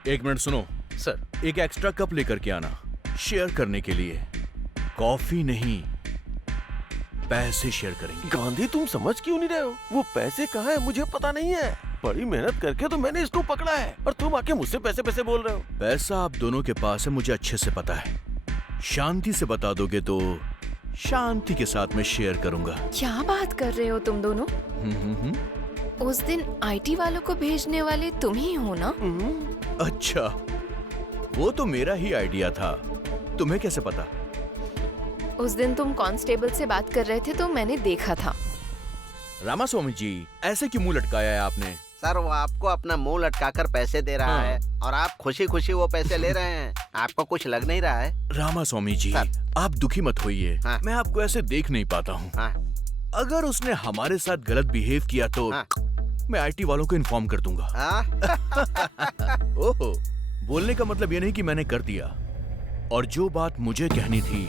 एक मिनट सुनो सर। एक एक्स्ट्रा कप लेकर के आना, शेयर करने के लिए। कॉफी नहीं, पैसे शेयर करेंगे। गांधी तुम समझ क्यों नहीं रहे हो? वो पैसे कहाँ है मुझे पता नहीं है। बड़ी मेहनत करके तो मैंने इसको पकड़ा है और तुम आके मुझसे पैसे पैसे बोल रहे हो। पैसा आप दोनों के पास है, मुझे अच्छे से पता है। शांति से बता दोगे तो शांति के साथ मैं शेयर करूंगा। क्या बात कर रहे हो तुम दोनों? उस दिन आईटी वालों को भेजने वाले तुम ही हो ना? अच्छा, वो तो मेरा ही आइडिया था, तुम्हें कैसे पता? उस दिन तुम कांस्टेबल से बात कर रहे थे तो मैंने देखा था। रामास्वामी जी, ऐसे क्यों मुंह लटकाया है आपने? सर वो आपको अपना मुंह लटकाकर पैसे दे रहा है और आप खुशी खुशी वो पैसे ले रहे हैं। आपको कुछ लग नहीं रहा है? रामास्वामी जी, आप दुखी मत होइए। हाँ। मैं आपको ऐसे देख नहीं पाता हूँ। हाँ। अगर उसने हमारे साथ गलत बिहेव किया तो हाँ। मैं आईटी वालों को इन्फॉर्म कर दूंगा। ओहो, बोलने का मतलब ये नहीं कि मैंने कर दिया। और जो बात मुझे कहनी थी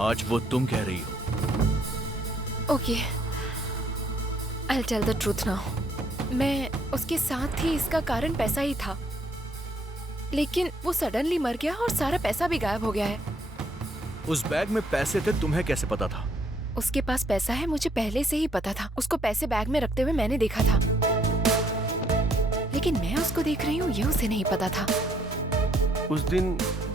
आज वो तुम कह रही हो। Okay, I will tell the truth now. मैं उसके साथ थी, इसका कारण पैसा ही था, लेकिन वो सडनली मर गया और सारा पैसा भी गायब हो गया है। उस बैग में पैसे थे, तुम्हें कैसे पता था? उसके पास पैसा है, मुझे पहले से ही पता था। उसको पैसे बैग में रखते हुए मैंने देखा था, लेकिन मैं उसको देख रही हूँ ये उसे नहीं पता था। उस दिन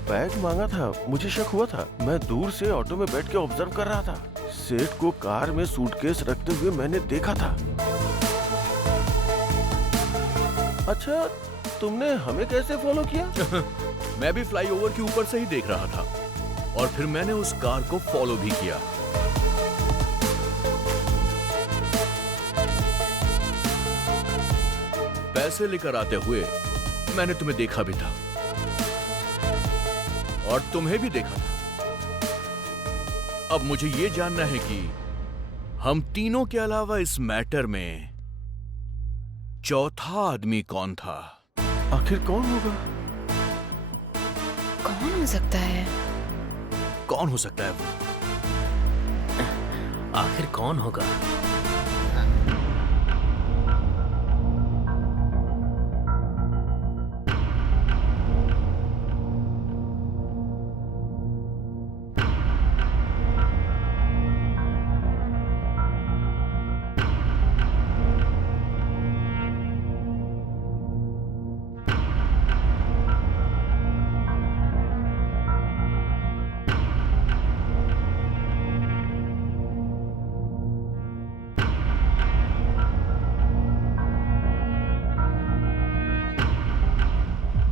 बैग मांगा था, मुझे शक हुआ था। मैं दूर से ऑटो में बैठ के ऑब्जर्व कर रहा था। सेठ को कार में सूटकेस रखते हुए मैंने देखा था। अच्छा, तुमने हमें कैसे फॉलो किया? मैं भी फ्लाईओवर के ऊपर से ही देख रहा था और फिर मैंने उस कार को फॉलो भी किया। पैसे लेकर आते हुए मैंने तुम्हें देखा भी था और तुम्हें भी देखा था। अब मुझे ये जानना है कि हम तीनों के अलावा इस मैटर में चौथा आदमी कौन था? आखिर कौन होगा? कौन हो सकता है? कौन हो सकता है वो? आखिर कौन होगा?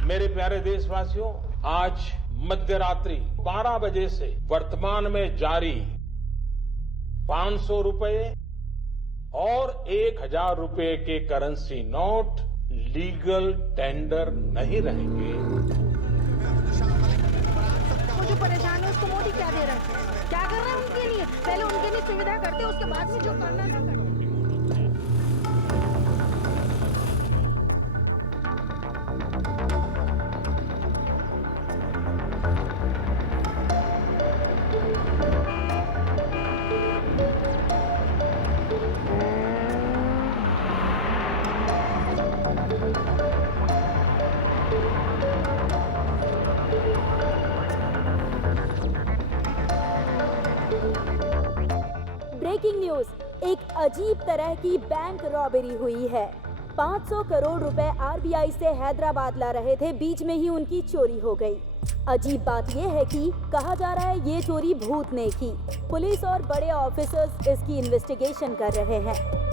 मेरे प्यारे देशवासियों, आज मध्यरात्रि 12 बजे से वर्तमान में जारी 500 रुपए और 1000 रुपए के करेंसी नोट लीगल टेंडर नहीं रहेंगे। वो जो परेशान है उसको मोदी क्या दे रहा है? क्या कर रहा है उनके लिए? पहले उनके लिए सुविधा करते, उसके बाद में जो करना था करते। ब्रेकिंग न्यूज, एक अजीब तरह की बैंक रॉबरी हुई है। 500 करोड़ रुपए आरबीआई से हैदराबाद ला रहे थे, बीच में ही उनकी चोरी हो गई। अजीब बात यह है कि कहा जा रहा है ये चोरी भूत ने की। पुलिस और बड़े ऑफिसर्स इसकी इन्वेस्टिगेशन कर रहे हैं।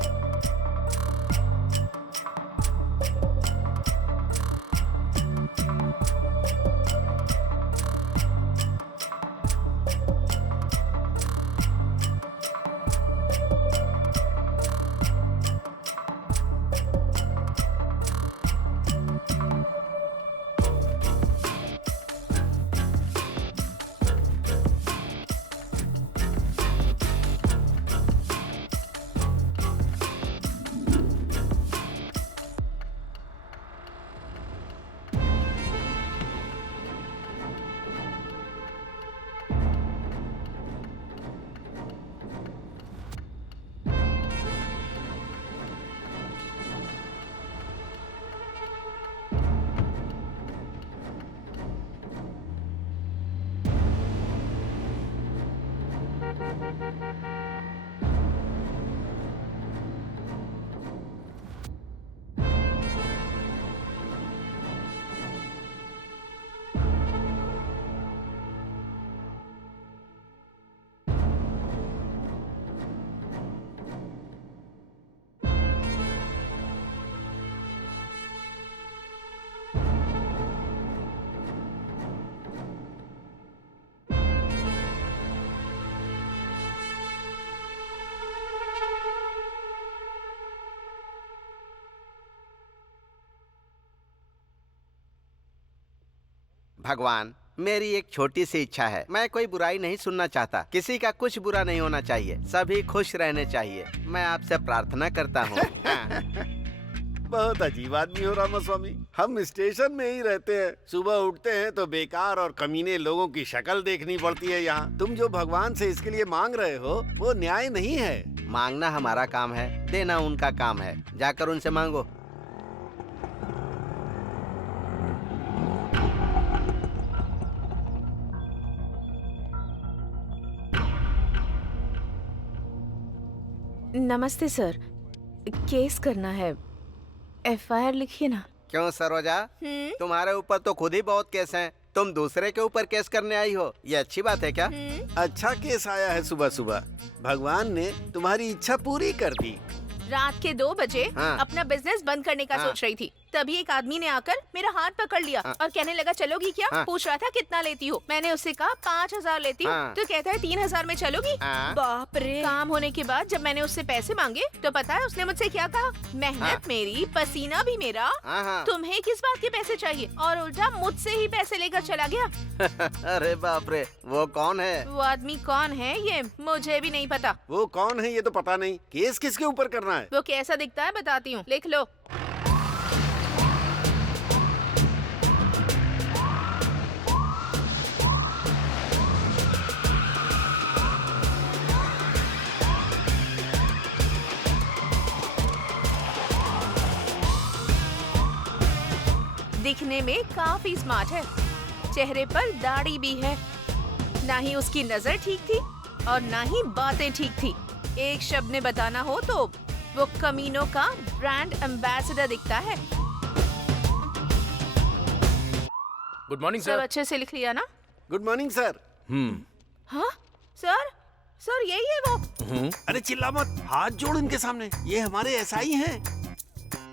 भगवान, मेरी एक छोटी सी इच्छा है। मैं कोई बुराई नहीं सुनना चाहता। किसी का कुछ बुरा नहीं होना चाहिए। सभी खुश रहने चाहिए। मैं आपसे प्रार्थना करता हूँ। बहुत अजीब आदमी हो रामास्वामी। हम स्टेशन में ही रहते हैं, सुबह उठते हैं तो बेकार और कमीने लोगों की शक्ल देखनी पड़ती है यहाँ। तुम जो भगवान से इसके लिए मांग रहे हो वो न्याय नहीं है। मांगना हमारा काम है, देना उनका काम है। जाकर उनसे मांगो। नमस्ते सर, केस करना है, एफआईआर लिखिए ना। क्यों सरोजा, तुम्हारे ऊपर तो खुद ही बहुत केस हैं। तुम दूसरे के ऊपर केस करने आई हो, ये अच्छी बात है क्या? अच्छा केस आया है सुबह सुबह। भगवान ने तुम्हारी इच्छा पूरी कर दी। रात के 2 बजे हाँ। अपना बिजनेस बंद करने का हाँ। सोच रही थी, तभी एक आदमी ने आकर मेरा हाथ पकड़ लिया और कहने लगा चलोगी क्या? हाँ। पूछ रहा था कितना लेती हो। मैंने उससे कहा 5000 लेती हूँ। हाँ। तो कहता है 3000 में चलोगी। हाँ। बाप रे। काम होने के बाद जब मैंने उससे पैसे मांगे तो पता है उसने मुझसे क्या कहा? मेहनत हाँ। मेरी, पसीना भी मेरा, हाँ। तुम्हें किस बात के पैसे चाहिए? और उल्टा मुझसे ही पैसे लेकर चला गया। अरे बाप रे, वो कौन है? वो आदमी कौन है ये मुझे भी नहीं पता। वो कौन है ये तो पता नहीं। केस किसके ऊपर करना है? वो कैसा दिखता है बताती हूँ, लिख लो। दिखने में काफी स्मार्ट है, चेहरे पर दाढ़ी भी है। ना ही उसकी नजर ठीक थी और ना ही बातें ठीक थी। एक शब्द में बताना हो तो वो कमीनों का ब्रांड एम्बेसडर दिखता है। गुड मॉर्निंग सब अच्छे से लिख लिया ना? Good morning sir. हाँ सर, सर यही है वो। अरे चिल्ला मत, हाथ जोड़ इनके सामने। ये हमारे एसआई हैं।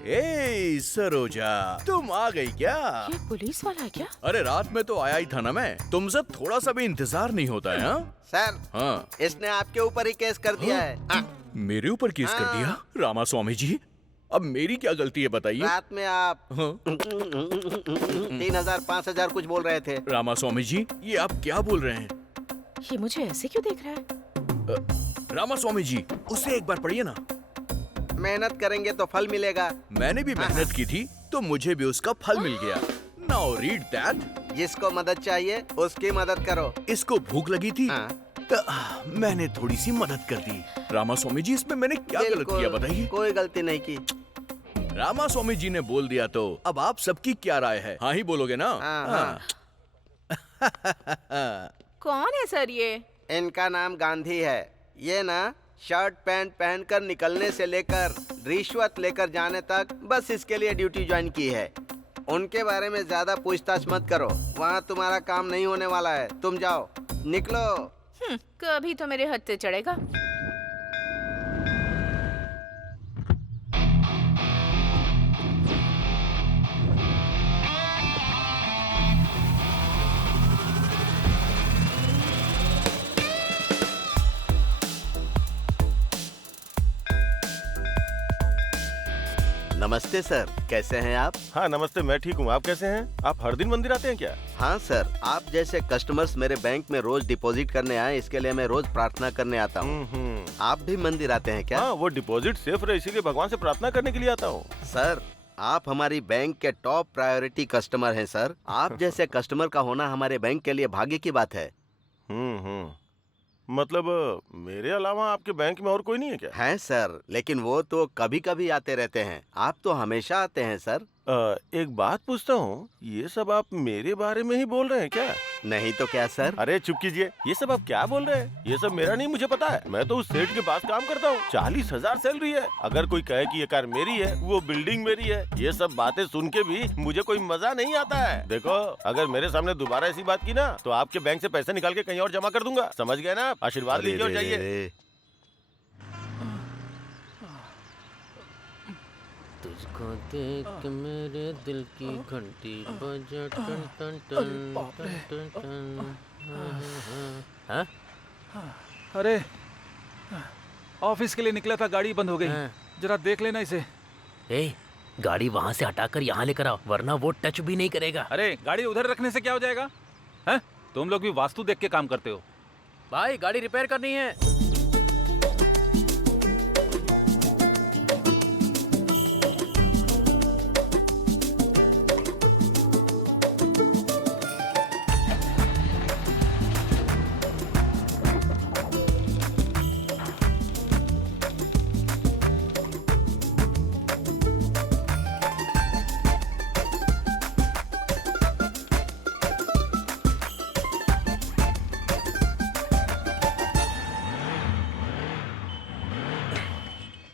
ए सरोजा, तुम आ गई क्या? ये पुलिस वाला है क्या? अरे रात में तो आया ही था ना मैं। तुमसे थोड़ा सा भी इंतजार नहीं होता है? सर, हाँ। इसने आपके ऊपर ही केस कर दिया है। मेरे ऊपर केस कर दिया? रामा स्वामी जी, अब मेरी क्या गलती है बताइए? रात में आप हाँ। 3000 5000 कुछ बोल रहे थे। रामा स्वामी जी, ये आप क्या बोल रहे हैं? ये मुझे ऐसे क्यों देख रहा है? रामा स्वामी जी, उसे एक बार पढ़िए ना। मेहनत करेंगे तो फल मिलेगा। मैंने भी मेहनत की थी तो मुझे भी उसका फल मिल गया। Now read that. जिसको मदद चाहिए उसकी मदद करो। इसको भूख लगी थी हाँ। तो मैंने थोड़ी सी मदद कर दी। रामा स्वामी जी, इसमें मैंने क्या गलत बिल्कुल, किया बताइए? कोई गलती नहीं की। रामा स्वामी जी ने बोल दिया तो अब आप सबकी क्या राय है? हाँ ही बोलोगे ना? हाँ। कौन है सर ये? इनका नाम गांधी है। ये ना शर्ट पैंट पहनकर निकलने से लेकर रिश्वत लेकर जाने तक बस इसके लिए ड्यूटी ज्वाइन की है। उनके बारे में ज्यादा पूछताछ मत करो, वहाँ तुम्हारा काम नहीं होने वाला है। तुम जाओ, निकलो। कभी तो मेरे हद से चढ़ेगा। नमस्ते सर, कैसे हैं आप? हाँ नमस्ते, मैं ठीक हूँ। आप कैसे हैं? आप हर दिन मंदिर आते हैं क्या? हाँ सर, आप जैसे कस्टमर्स मेरे बैंक में रोज डिपॉजिट करने आए, इसके लिए मैं रोज प्रार्थना करने आता हूँ। आप भी मंदिर आते हैं क्या? हाँ, वो डिपॉजिट सेफ रहे इसीलिए भगवान से प्रार्थना करने के लिए आता हूँ। सर, आप हमारी बैंक के टॉप प्रायोरिटी कस्टमर हैं सर। आप जैसे कस्टमर का होना हमारे बैंक के लिए भाग्य की बात है। मतलब मेरे अलावा आपके बैंक में और कोई नहीं है क्या? हैं सर, लेकिन वो तो कभी कभी आते रहते हैं। आप तो हमेशा आते हैं सर। एक बात पूछता हूँ, ये सब आप मेरे बारे में ही बोल रहे हैं क्या? नहीं तो क्या सर? अरे चुप कीजिए, ये सब आप क्या बोल रहे हैं? ये सब मेरा नहीं, मुझे पता है। मैं तो उस सेठ के पास काम करता हूँ, 40,000 सैलरी है। अगर कोई कहे कि ये कार मेरी है, वो बिल्डिंग मेरी है, ये सब बातें सुन के भी मुझे कोई मजा नहीं आता है। देखो, अगर मेरे सामने दोबारा ऐसी बात की ना, तो आपके बैंक से पैसे निकाल के कहीं और जमा कर दूंगा। समझ गए ना? आशीर्वाद लीजिए और जाइए। तुझको देख के मेरे दिल की घंटी बजा टन टन टन टन टन। हाँ? अरे ऑफिस के लिए निकला था, गाड़ी बंद हो गई। जरा देख लेना इसे। ए, गाड़ी वहाँ से हटाकर यहाँ लेकर आओ, वरना वो टच भी नहीं करेगा। अरे गाड़ी उधर रखने से क्या हो जाएगा? हैं? तुम लोग भी वास्तु देख के काम करते हो। भाई गाड़ी रिपेयर करनी है।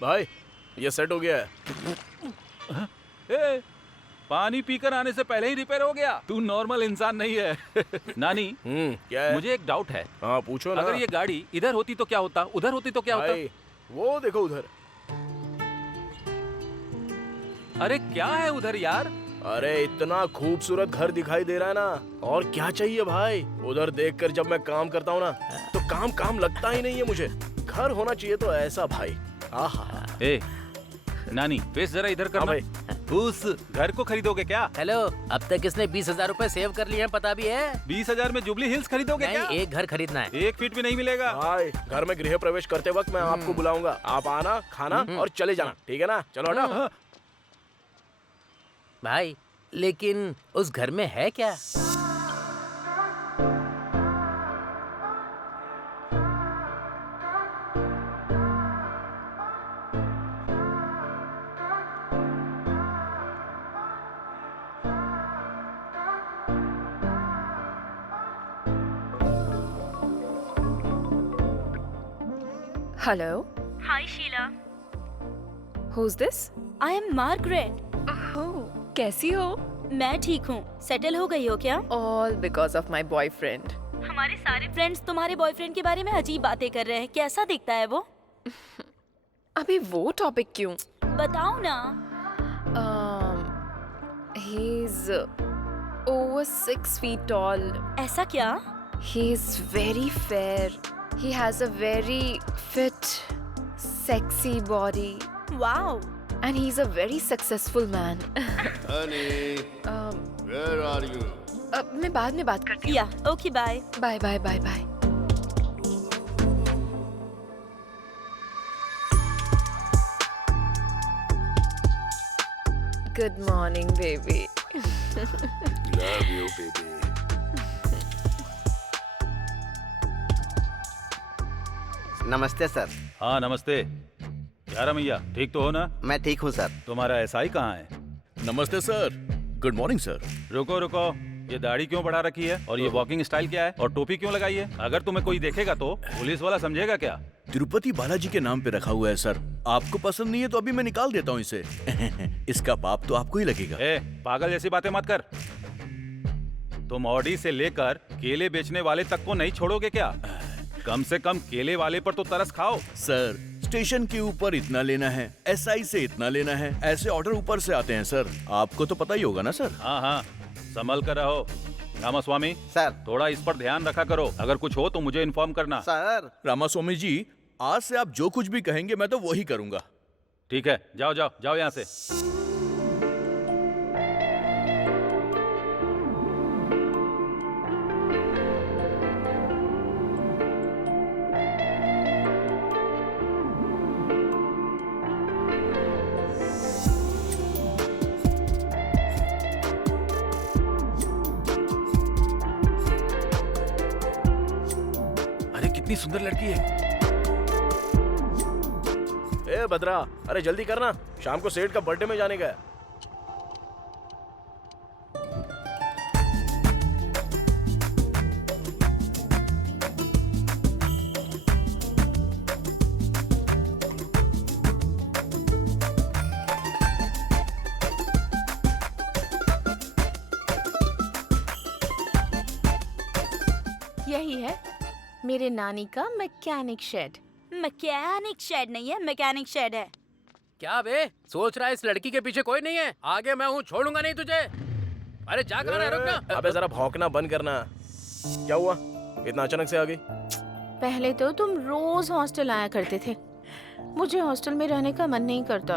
भाई ये सेट हो गया है। ए, पानी पीकर आने से पहले ही रिपेयर हो गया। तू नॉर्मल इंसान नहीं है। नानी, क्या है? मुझे एक डाउट है। हाँ पूछो ना। अगर ये गाड़ी इधर होती तो क्या होता, उधर होती तो क्या होता? वो देखो उधर। अरे क्या है उधर यार? अरे इतना खूबसूरत घर दिखाई दे रहा है ना, और क्या चाहिए भाई। उधर देखकर जब मैं काम करता हूँ ना, तो काम लगता ही नहीं है मुझे। घर होना चाहिए तो ऐसा भाई। आहा। ए, नानी फेस जरा इधर करना। भाई। उस घर को खरीदोगे क्या? हेलो, अब तक इसने 20,000 रूपए सेव कर लिए हैं, पता भी है? 20,000 में जुबली हिल्स खरीदोगे क्या? नहीं, एक घर खरीदना है। 1 फीट भी नहीं मिलेगा। भाई घर में गृह प्रवेश करते वक्त मैं आपको बुलाऊंगा। आप आना, खाना और चले जाना, ठीक है ना? चलो हटा। भाई लेकिन उस घर में है क्या? Hello. Hi Sheela, Who's this? I am Margaret. Oh, कैसी हो? मैं ठीक हूँ। सेटल हो गई हो क्या? All because of my boyfriend. हमारे सारे फ्रेंड्स तुम्हारे बॉयफ्रेंड के बारे में अजीब बातें कर रहे हैं। कैसा दिखता है वो? अभी वो टॉपिक क्यों? बताओ ना। He's over 6 feet tall. ऐसा क्या? He's very fair. He has a very fit, sexy body. Wow. And he's a very successful man. Honey, where are you? मैं बाद में बात करती हूँ। Yeah, okay bye. Bye bye bye bye. Good morning, baby. Love you, baby. नमस्ते sir. हाँ नमस्ते। यार मैया ठीक तो हो ना? मैं ठीक हूँ सर। तुम्हारा एसआई कहाँ है? नमस्ते सर। Good morning sir. रुको रुको, ये दाढ़ी क्यों बढ़ा रखी है और ये वॉकिंग स्टाइल क्या है और टोपी क्यों लगाई है? अगर तुम्हें कोई देखेगा तो पुलिस वाला समझेगा क्या? तिरुपति बालाजी के नाम पे रखा हुआ है सर। आपको पसंद नहीं है तो अभी मैं निकाल देता हूँ इसे। इसका पाप तो आपको ही लगेगा। ए, पागल जैसी बातें मत कर। तुम ऑडी से लेकर केले बेचने वाले तक को नहीं छोड़ोगे क्या? कम से कम केले वाले पर तो तरस खाओ। सर स्टेशन के ऊपर इतना लेना है, एसआई से इतना लेना है, ऐसे ऑर्डर ऊपर से आते हैं सर। आपको तो पता ही होगा ना सर। हाँ हाँ, संभल कर रहो। रामास्वामी सर। थोड़ा इस पर ध्यान रखा करो। अगर कुछ हो तो मुझे इन्फॉर्म करना। सर। रामास्वामी जी, आज से आप जो कुछ भी कहेंगे मैं तो वही करूंगा। ठीक है, जाओ जाओ जाओ यहाँ से। कितनी सुंदर लड़की है। ए बद्रा, अरे जल्दी करना, शाम को सेठ का बर्थडे में जाने का है। यही है मेरे नानी का मैकेनिक शेड। मैकेनिक शेड नहीं है, मैकेनिक शेड है। क्या बे सोच रहा है इस लड़की के पीछे कोई नहीं है? आगे मैं हूँ, छोड़ूंगा नहीं तुझे। अरे जा कर रहा है, रुक ना। अबे जरा भौंकना बंद करना। क्या हुआ, इतना अचानक से आ गई? पहले तो तुम रोज हॉस्टल आया करते थे, मुझे हॉस्टल में रहने का मन नहीं करता।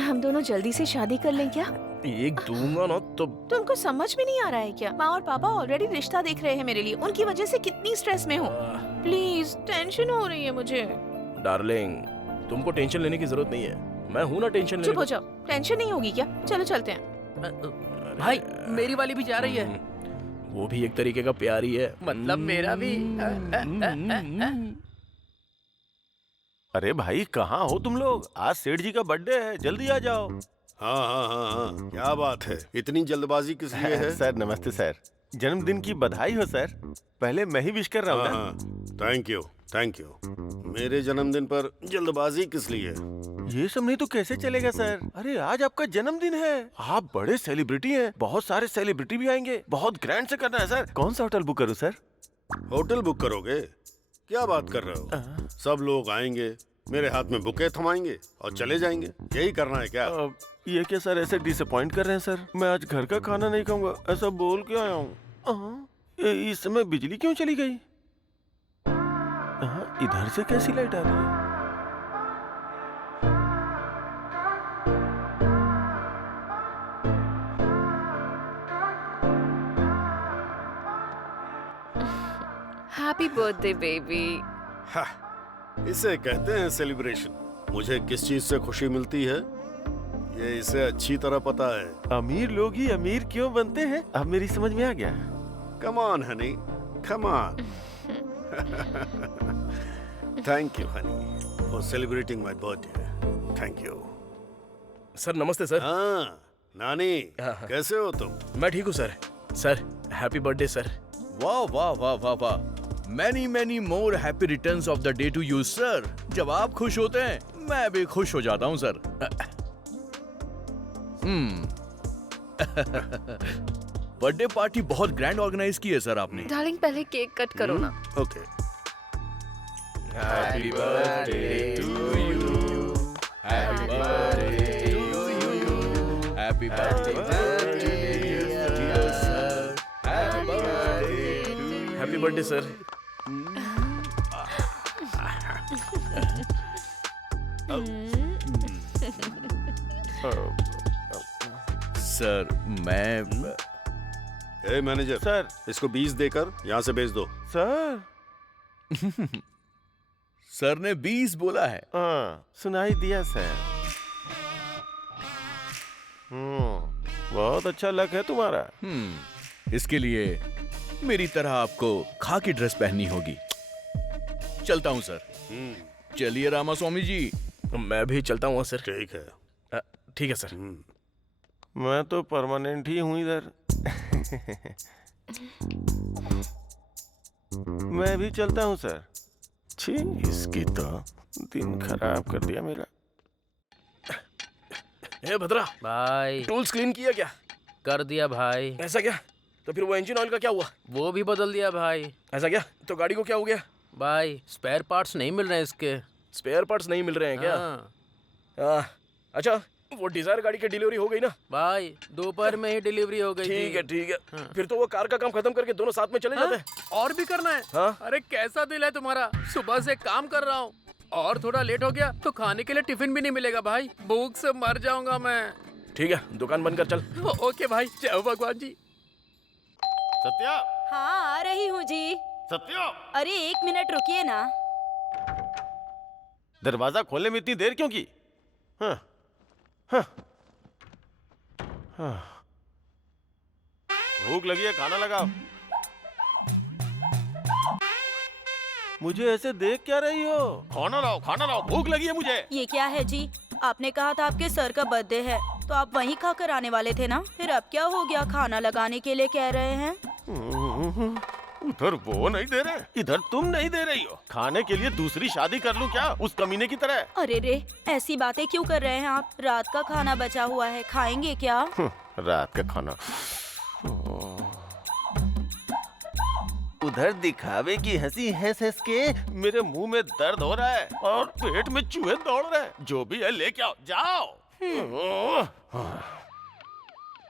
हम दोनों जल्दी से शादी कर लें क्या? एक दूंगा ना तो। तुमको समझ में नहीं आ रहा है क्या? माँ और पापा ऑलरेडी रिश्ता देख रहे हैं मेरे लिए, उनकी वजह से कितनी स्ट्रेस में हूँ। प्लीज, टेंशन हो रही है मुझे। डार्लिंग, तुमको टेंशन लेने की जरूरत नहीं है, मैं हूँ ना टेंशन लेने। चुप हो जाओ, टेंशन नहीं होगी क्या? चलो चलते हैं। भाई मेरी वाली भी जा रही है। वो भी एक तरीके का प्यार ही है। मतलब मेरा भी। अरे भाई कहाँ हो तुम लोग? आज सेठ जी का बर्थडे है, जल्दी आ जाओ। हाँ हाँ हाँ हाँ, क्या बात है, इतनी जल्दबाजी किस लिए है? सर नमस्ते सर, जन्मदिन की बधाई हो सर। पहले मैं ही विश कर रहा हूँ ना। Thank you thank you. मेरे जन्मदिन पर जल्दबाजी किस लिए? ये सब नहीं तो कैसे चलेगा सर? अरे आज आपका जन्मदिन है, आप बड़े सेलिब्रिटी हैं, बहुत सारे सेलिब्रिटी भी आएंगे, बहुत ग्रैंड से करना है सर। कौन सा होटल बुक करूँ सर? होटल बुक करोगे? क्या बात कर रहे हो? सब लोग आएंगे, मेरे हाथ में बुके थमाएंगे और चले जाएंगे, यही करना है क्या? ये क्या सर, ऐसे डिसअपॉइंट कर रहे हैं सर? मैं आज घर का खाना नहीं खाऊंगा, ऐसा बोल के आया हूँ। इस समय बिजली क्यों चली गई? इधर से कैसी लाइट आ रही है? Happy birthday baby. इसे कहते हैं सेलिब्रेशन। मुझे किस चीज से खुशी मिलती है ये इसे अच्छी तरह पता है। अमीर लोग ही अमीर क्यों बनते हैं, अब मेरी समझ में आ गया। Come on honey, come on. Thank you honey for celebrating my birthday. Thank you. Sir नमस्ते सर। हाँ नानी, कैसे हो तुम? मैं ठीक हूँ sir. Sir happy birthday sir. वाह वाह वाह वाह वाह, many many more happy returns of the day to you sir. जब आप खुश होते हैं मैं भी खुश हो जाता हूँ सर। बर्थडे पार्टी बहुत ग्रैंड ऑर्गेनाइज की है सर आपने। डार्लिंग पहले केक कट करो ना। Okay. Happy birthday to you, happy birthday to you, happy birthday sir, happy birthday sir. Sir मैं ए मैनेजर सर, इसको 20 देकर यहाँ से भेज दो। सर सर ने 20 बोला है। हाँ सुनाई दिया सर। बहुत अच्छा लक है तुम्हारा। इसके लिए मेरी तरह आपको खाकी ड्रेस पहननी होगी। चलता हूँ सर। चलिए रामास्वामी जी। मैं भी चलता हूँ सर। ठीक है। ठीक है सर। मैं तो परमानेंट ही हूँ इधर। मैं भी चलता हूँ सर। छी, इसकी तो दिन खराब कर दिया मेरा। ए भद्रा भाई टूल्स क्लीन किया क्या? कर दिया भाई। ऐसा क्या? तो फिर वो इंजन ऑयल का क्या हुआ? वो भी बदल दिया भाई। ऐसा क्या? तो गाड़ी को क्या हो गया? भाई स्पेयर पार्ट्स नहीं मिल रहे हैं इसके। स्पेयर पार्ट्स नहीं मिल रहे हैं क्या? हाँ। अच्छा वो डिजायर गाड़ी की डिलीवरी हो गई ना? भाई दोपहर में ही डिलीवरी हो गई। ठीक है ठीक है। फिर तो वो कार का काम खत्म करके दोनों साथ में चले जाते हैं। और भी करना है? हाँ? अरे कैसा दिल है तुम्हारा, सुबह से काम कर रहा हूँ और थोड़ा लेट हो गया तो खाने के लिए टिफिन भी नहीं मिलेगा भाई, भूख से मर जाऊंगा मैं। ठीक है दुकान बंद कर चल। ओके भाई, जय भगवान जी। सत्या। हाँ आ रही हूँ जी। सत्या। अरे 1 मिनट रुकिए ना। दरवाजा खोलने में इतनी देर क्यों की? हाँ, हाँ, हाँ। भूख लगी है, खाना लगाओ। मुझे ऐसे देख क्या रही हो? खाना लाओ, भूख लगी है मुझे। ये क्या है जी? आपने कहा था आपके सर का बर्थडे है तो आप वहीं खाकर आने वाले थे ना, फिर अब क्या हो गया? खाना लगाने के लिए कह रहे हैं। उधर वो नहीं दे रहे, इधर तुम नहीं दे रही हो। खाने के लिए दूसरी शादी कर लूं क्या उस कमीने की तरह? अरे रे, ऐसी बातें क्यों कर रहे हैं आप? रात का खाना बचा हुआ है, खाएंगे क्या? रात का खाना उधर दिखावे की हंसी हंस हंस के मेरे मुंह में दर्द हो रहा है और पेट में चूहे दौड़ रहे हैं। जो भी है लेके आओ, जाओ।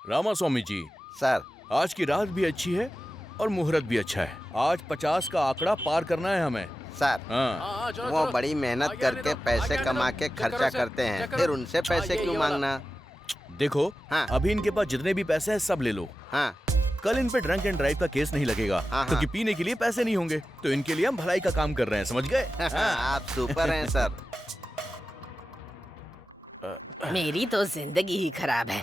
रामास्वामी जी, सर आज की रात भी अच्छी है और मुहूर्त भी अच्छा है। आज 50 का आंकड़ा पार करना है हमें। सर हाँ। वो बड़ी मेहनत करके पैसे कमा के खर्चा करते हैं, फिर उनसे पैसे क्यों मांगना? देखो, हाँ। अभी इनके पास जितने भी पैसे हैं सब ले लो। हाँ। कल इन पे ड्रंक एंड ड्राइव का केस नहीं लगेगा, हाँ। क्योंकि पीने के लिए पैसे नहीं होंगे। तो इनके लिए हम भलाई का काम कर रहे हैं, समझ गए? आप सुपर हैं सर। मेरी तो जिंदगी ही खराब है,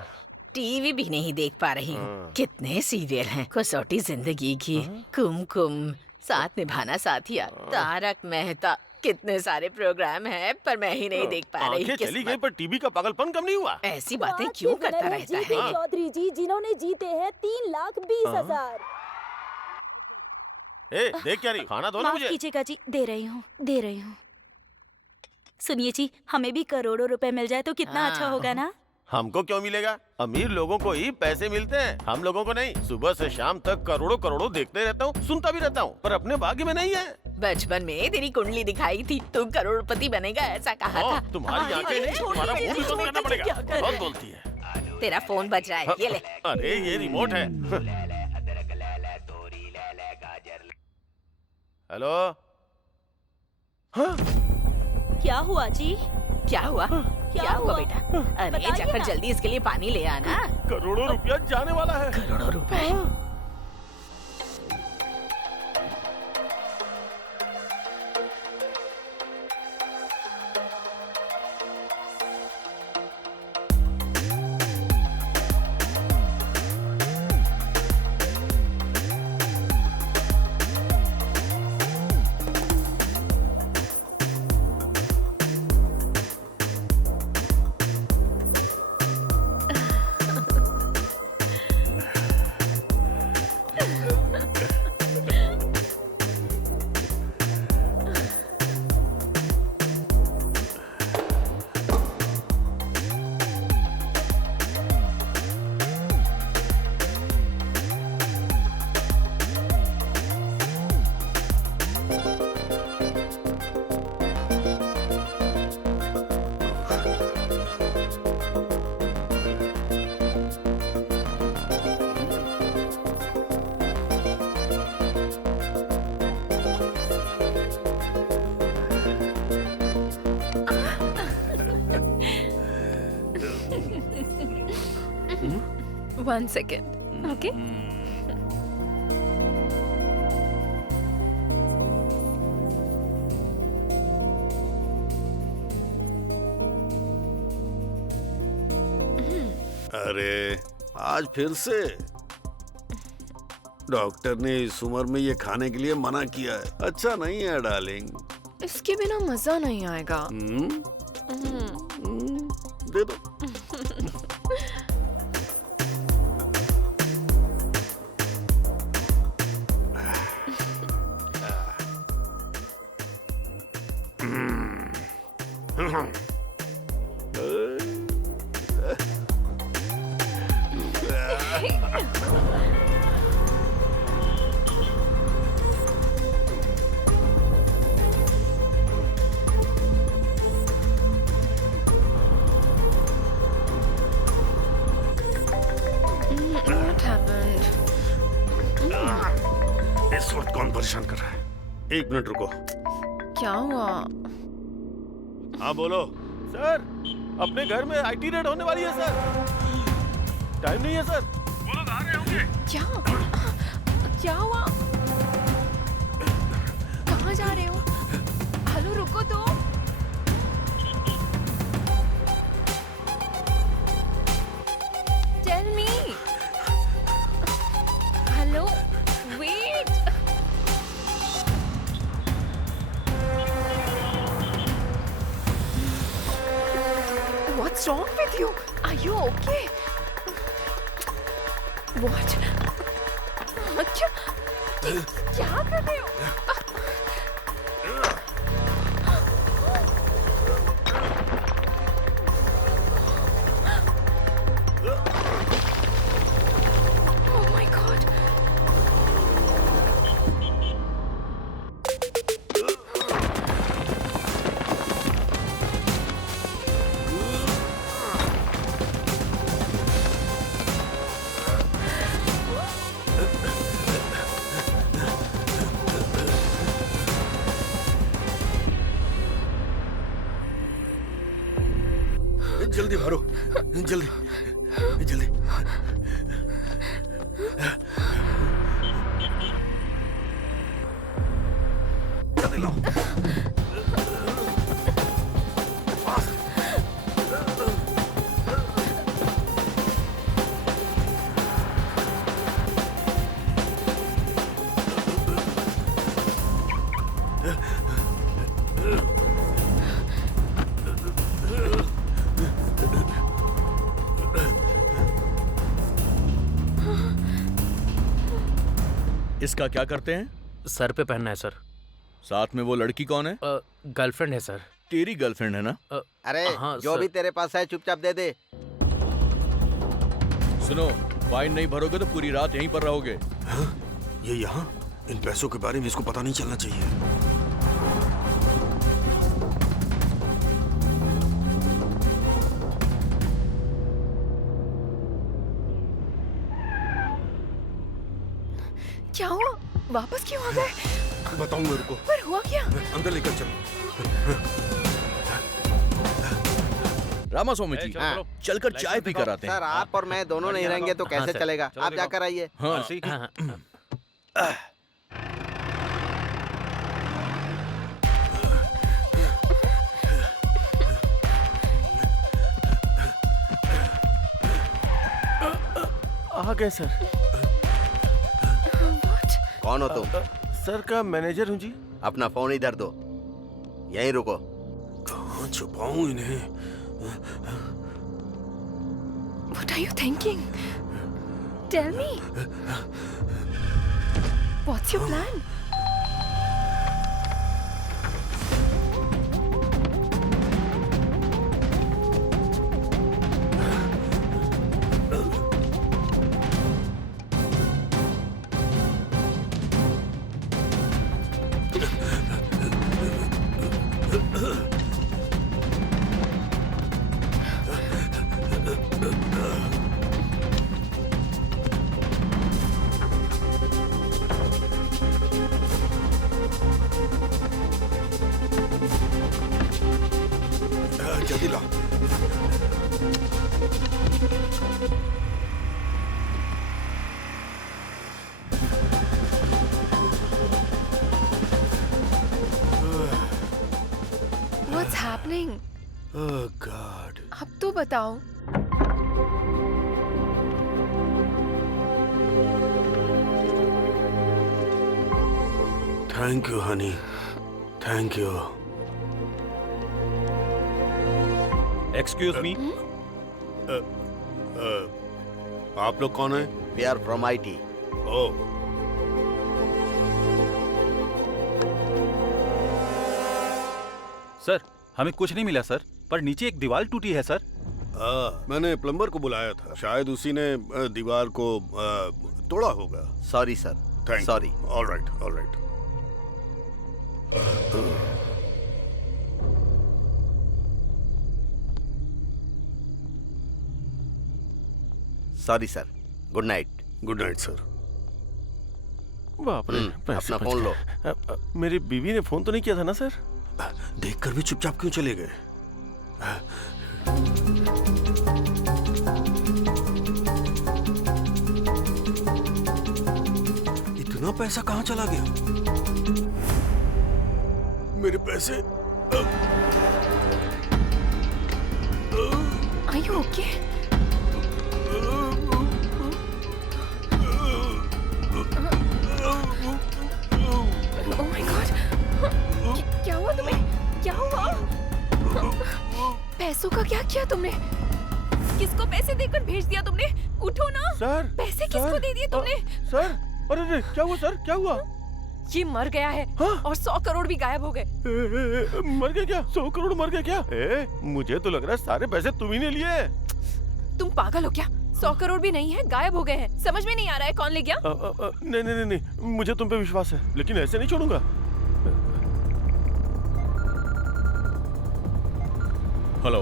टीवी भी नहीं देख पा रही हूँ। कितने सीरियल हैं, कसौटी जिंदगी की, कुमकुम, साथ निभाना साथिया, तारक मेहता, कितने सारे प्रोग्राम हैं, पर मैं ही नहीं देख पा रही। आंखें चली गई पर टीवी का पागलपन कम नहीं हुआ। ऐसी बातें क्यों करता रहता है? चौधरी जी, जिन्होंने जीते हैं 3,20,000। ए, देख क्या रही, खाना दो ना मुझे। कीजिएगा जी, दे रही हूँ। सुनिए जी, हमें भी करोड़ों रुपए मिल जाए तो कितना अच्छा होगा ना? हमको क्यों मिलेगा? अमीर लोगों को ही पैसे मिलते हैं, हम लोगों को नहीं। सुबह से शाम तक करोड़ों करोड़ों देखते रहता हूँ, सुनता भी रहता हूँ, पर अपने भाग्य में नहीं है। बचपन में तेरी कुंडली दिखाई थी, तू करोड़पति बनेगा ऐसा कहा था। तुम्हारी आंखें नहीं, तुम्हारा मुंह भी बंद करना पड़ेगा। बहुत बोलती है। तेरा फोन बज रहा है, ये ले। अरे ये रिमोट है। हेलो। क्या हुआ जी? क्या हुआ बेटा? अरे जाकर जल्दी इसके लिए पानी ले आना। करोड़ों रुपया जाने वाला है। करोड़ों रुपए? One second, okay? अरे आज फिर से डॉक्टर ने इस उम्र में ये खाने के लिए मना किया है। अच्छा नहीं है डार्लिंग। इसके बिना मजा नहीं आएगा। दे दो। What happened? इस वक्त कौन परेशान कर रहा है? एक मिनट रुको। क्या हुआ? हाँ बोलो। सर, अपने घर में आईटी रेड होने वाली है सर। टाइम नहीं है सर। वो लोग आ रहे होंगे। क्या हुआ? कहाँ जा रहे हो? हेलो, रुको तो। Tell me. Hello, wait. What's wrong with you? Are you okay? What? क्या कर रहे हो? Oh my God! जल्दी भरो, जल्दी जल्दी। जल्दी लाओ। इसका क्या करते हैं? सर पे पहनना है सर। साथ में वो लड़की कौन है? गर्लफ्रेंड है सर। तेरी गर्लफ्रेंड है ना? अरे हाँ, जो सर। भी तेरे पास है चुपचाप दे दे। सुनो, फाइन नहीं भरोगे तो पूरी रात यहीं पर रहोगे। ये यहाँ? इन पैसों के बारे में इसको पता नहीं चलना चाहिए। क्या हुआ? वापस क्यों आ गए? बताऊंगा, रुको। पर हुआ क्या? अंदर लेकर चलो। रामास्वामी जी, हाँ। चलकर चाय पी कर आते हैं। सर आप और मैं दोनों नहीं रहेंगे तो कैसे सर। चलेगा? चलो आप जाकर आइए। हाँ। आ गए सर। कौन हो तुम? सर का मैनेजर हूँ जी। अपना फोन इधर दो, यहीं रुको। कहाँ छुपाऊं इन्हें? What are you thinking? Tell me. What's your plan? जल्दी लाओ। What's happening? Oh God. अब तो बताओ। Thank you, honey. Thank you. Excuse me. आप लोग कौन हैं? We are from IT। ओह, सर हमें कुछ नहीं मिला सर, पर नीचे एक दीवार टूटी है सर। मैंने प्लम्बर को बुलाया था, शायद उसी ने दीवार को तोड़ा होगा। Sorry sir. Thank sorry. All right, all right. Sorry sir. Good night. Good night sir. बाप रे, पैसे अपना बच फोन गए। लो। मेरी बीवी ने फोन तो नहीं किया था ना सर? देखकर भी चुपचाप क्यों चले गए? इतना पैसा कहाँ चला गया? मेरे पैसे। Are you okay? Oh my God! क्या हुआ तुम्हें? क्या हुआ? पैसों का क्या किया तुमने? किसको पैसे देकर भेज दिया तुमने? उठो ना। सर, पैसे किसको दे दिए तुमने? सर, अरे क्या हुआ सर? क्या हुआ? ये मर गया है। हाँ? और 100 करोड़ भी गायब हो गए। मर गया क्या? 100 करोड़ मर गया क्या? मुझे तो लग रहा है सारे पैसे तुम ही ने लिए। तुम पागल हो क्या? 100 करोड़ भी नहीं है, गायब हो गए हैं। समझ में नहीं आ रहा है कौन ले गया? नहीं नहीं नहीं, मुझे तुम पे विश्वास है, लेकिन ऐसे नहीं छोड़ूंगा। हेलो,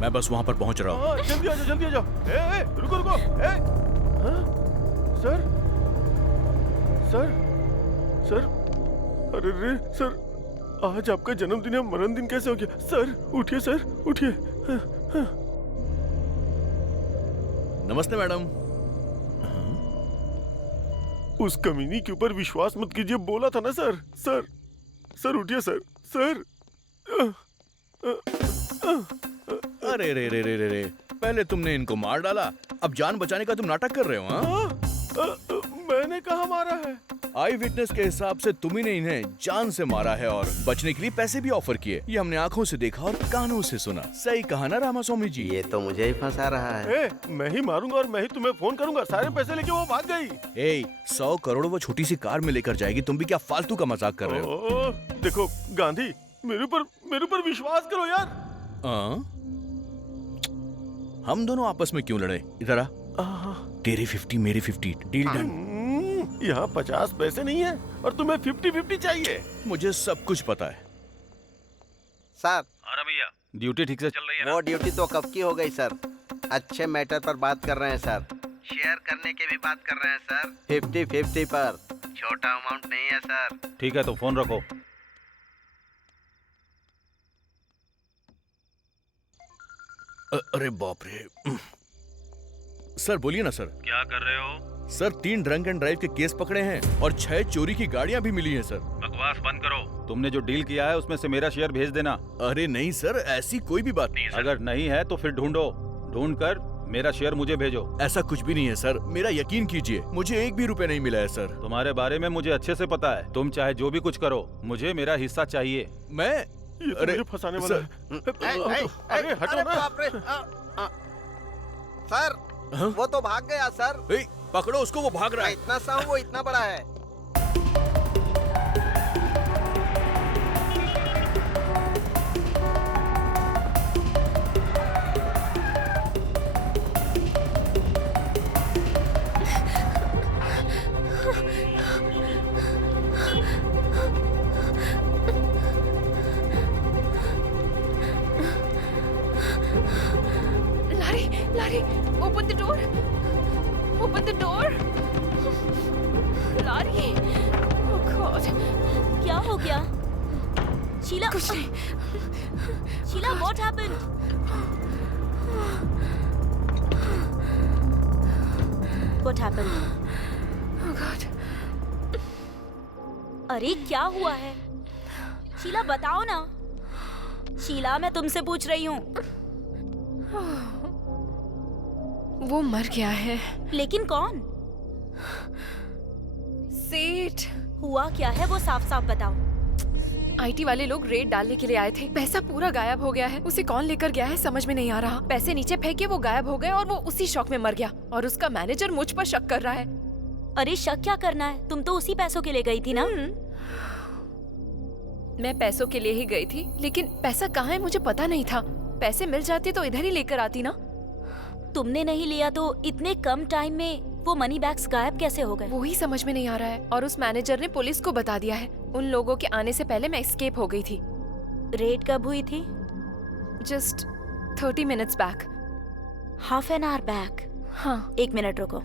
मैं बस वहां पर पहुंच रहा हूँ। जल्दी आ जाओ, जल्दी आ जाओ। रुको रुको। हाँ? सर, सर, सर, अरे रे सर, आज आपका जन्मदिन या मरण दिन कैसे हो गया? सर उठिए, सर उठिए। नमस्ते मैडम। उस कमीनी के ऊपर विश्वास मत कीजिए, बोला था ना सर। सर सर उठिए सर। सर अरे रे रे रे रे रे, पहले तुमने इनको मार डाला, अब जान बचाने का तुम नाटक कर रहे हो? हाँ? मैंने कहा मारा है? आई विटनेस के हिसाब से तुम ने इन्हें जान से मारा है और बचने के लिए पैसे भी ऑफर किए। ये हमने आंखों से देखा और कानों से सुना। सही कहा ना रामास्वामी जी? ये तो मुझे ही फंसा रहा है। मैं ही मारूंगा और मैं ही तुम्हें फोन करूंगा। सारे पैसे लेके वो भाग गई। 100 करोड़ वो छोटी सी कार में लेकर जाएगी, तुम भी क्या फालतू का मजाक कर रहे हो? देखो गांधी, मेरे ऊपर विश्वास करो यार। हम दोनों आपस में क्यों लड़े? इधर आ। तेरी 50 मेरी 50, डील डन। यहाँ 50 पैसे नहीं है और तुम्हें 50-50 चाहिए। मुझे सब कुछ पता है सर। अरे भैया, ड्यूटी ठीक से चल रही है ना? वो ड्यूटी तो कब की हो गई सर। अच्छे मैटर पर बात कर रहे हैं सर। शेयर करने की भी बात कर रहे हैं सर। 50-50 पर, छोटा अमाउंट नहीं है सर। ठीक है तो फोन रखो। अरे बाप रे। सर बोलिए ना सर। क्या कर रहे हो? सर 3 ड्रंक एंड ड्राइव के केस पकड़े हैं और 6 चोरी की गाड़ियां भी मिली हैं सर। बकवास बंद करो। तुमने जो डील किया है उसमें से मेरा शेयर भेज देना। अरे नहीं सर, ऐसी कोई भी बात नहीं है सर। अगर नहीं है तो फिर ढूंढ कर मेरा शेयर मुझे भेजो। ऐसा कुछ भी नहीं है सर, मेरा यकीन कीजिए, मुझे 1 भी रुपए नहीं मिला है सर। तुम्हारे बारे में मुझे अच्छे से पता है। तुम चाहे जो भी कुछ करो, मुझे मेरा हिस्सा चाहिए। ये तो मुझे फंसाने वाला है। अरे हटो ना। सर वो तो भाग गया सर। पकड़ो उसको, वो भाग रहा है। इतना सा हूँ, वो इतना बड़ा है। लारी, open the door. Open the door. Lorry, oh God. क्या हो गया? शीला, कुछ नहीं। Sheila, what happened? What happened? Oh God. अरे क्या हुआ है? शीला बताओ ना। शीला मैं तुमसे पूछ रही हूँ। वो मर गया है। लेकिन कौन? सेठ। हुआ क्या है वो साफ साफ बताओ। आईटी वाले लोग रेड डालने के लिए आए थे। पैसा पूरा गायब हो गया है। उसे कौन लेकर गया है समझ में नहीं आ रहा। पैसे नीचे फेंके, वो गायब हो गए और वो उसी शौक में मर गया। और उसका मैनेजर मुझ पर शक कर रहा है। अरे शक क्या करना है, तुम तो उसी पैसों के लिए गई थी ना। मैं पैसों के लिए ही गई थी, लेकिन पैसा कहाँ है मुझे पता नहीं था। पैसे मिल जाते तो इधर ही लेकर आती ना। तुमने नहीं लिया तो इतने कम टाइम में वो मनी बैग्स गायब कैसे हो गए? वो ही समझ में नहीं आ रहा है। और उस मैनेजर ने पुलिस को बता दिया है। उन लोगों के आने से पहले मैं एस्केप हो गई थी। रेड कब हुई थी? Just 30 minutes back. Half an hour back? हाँ। 1 मिनट रुको।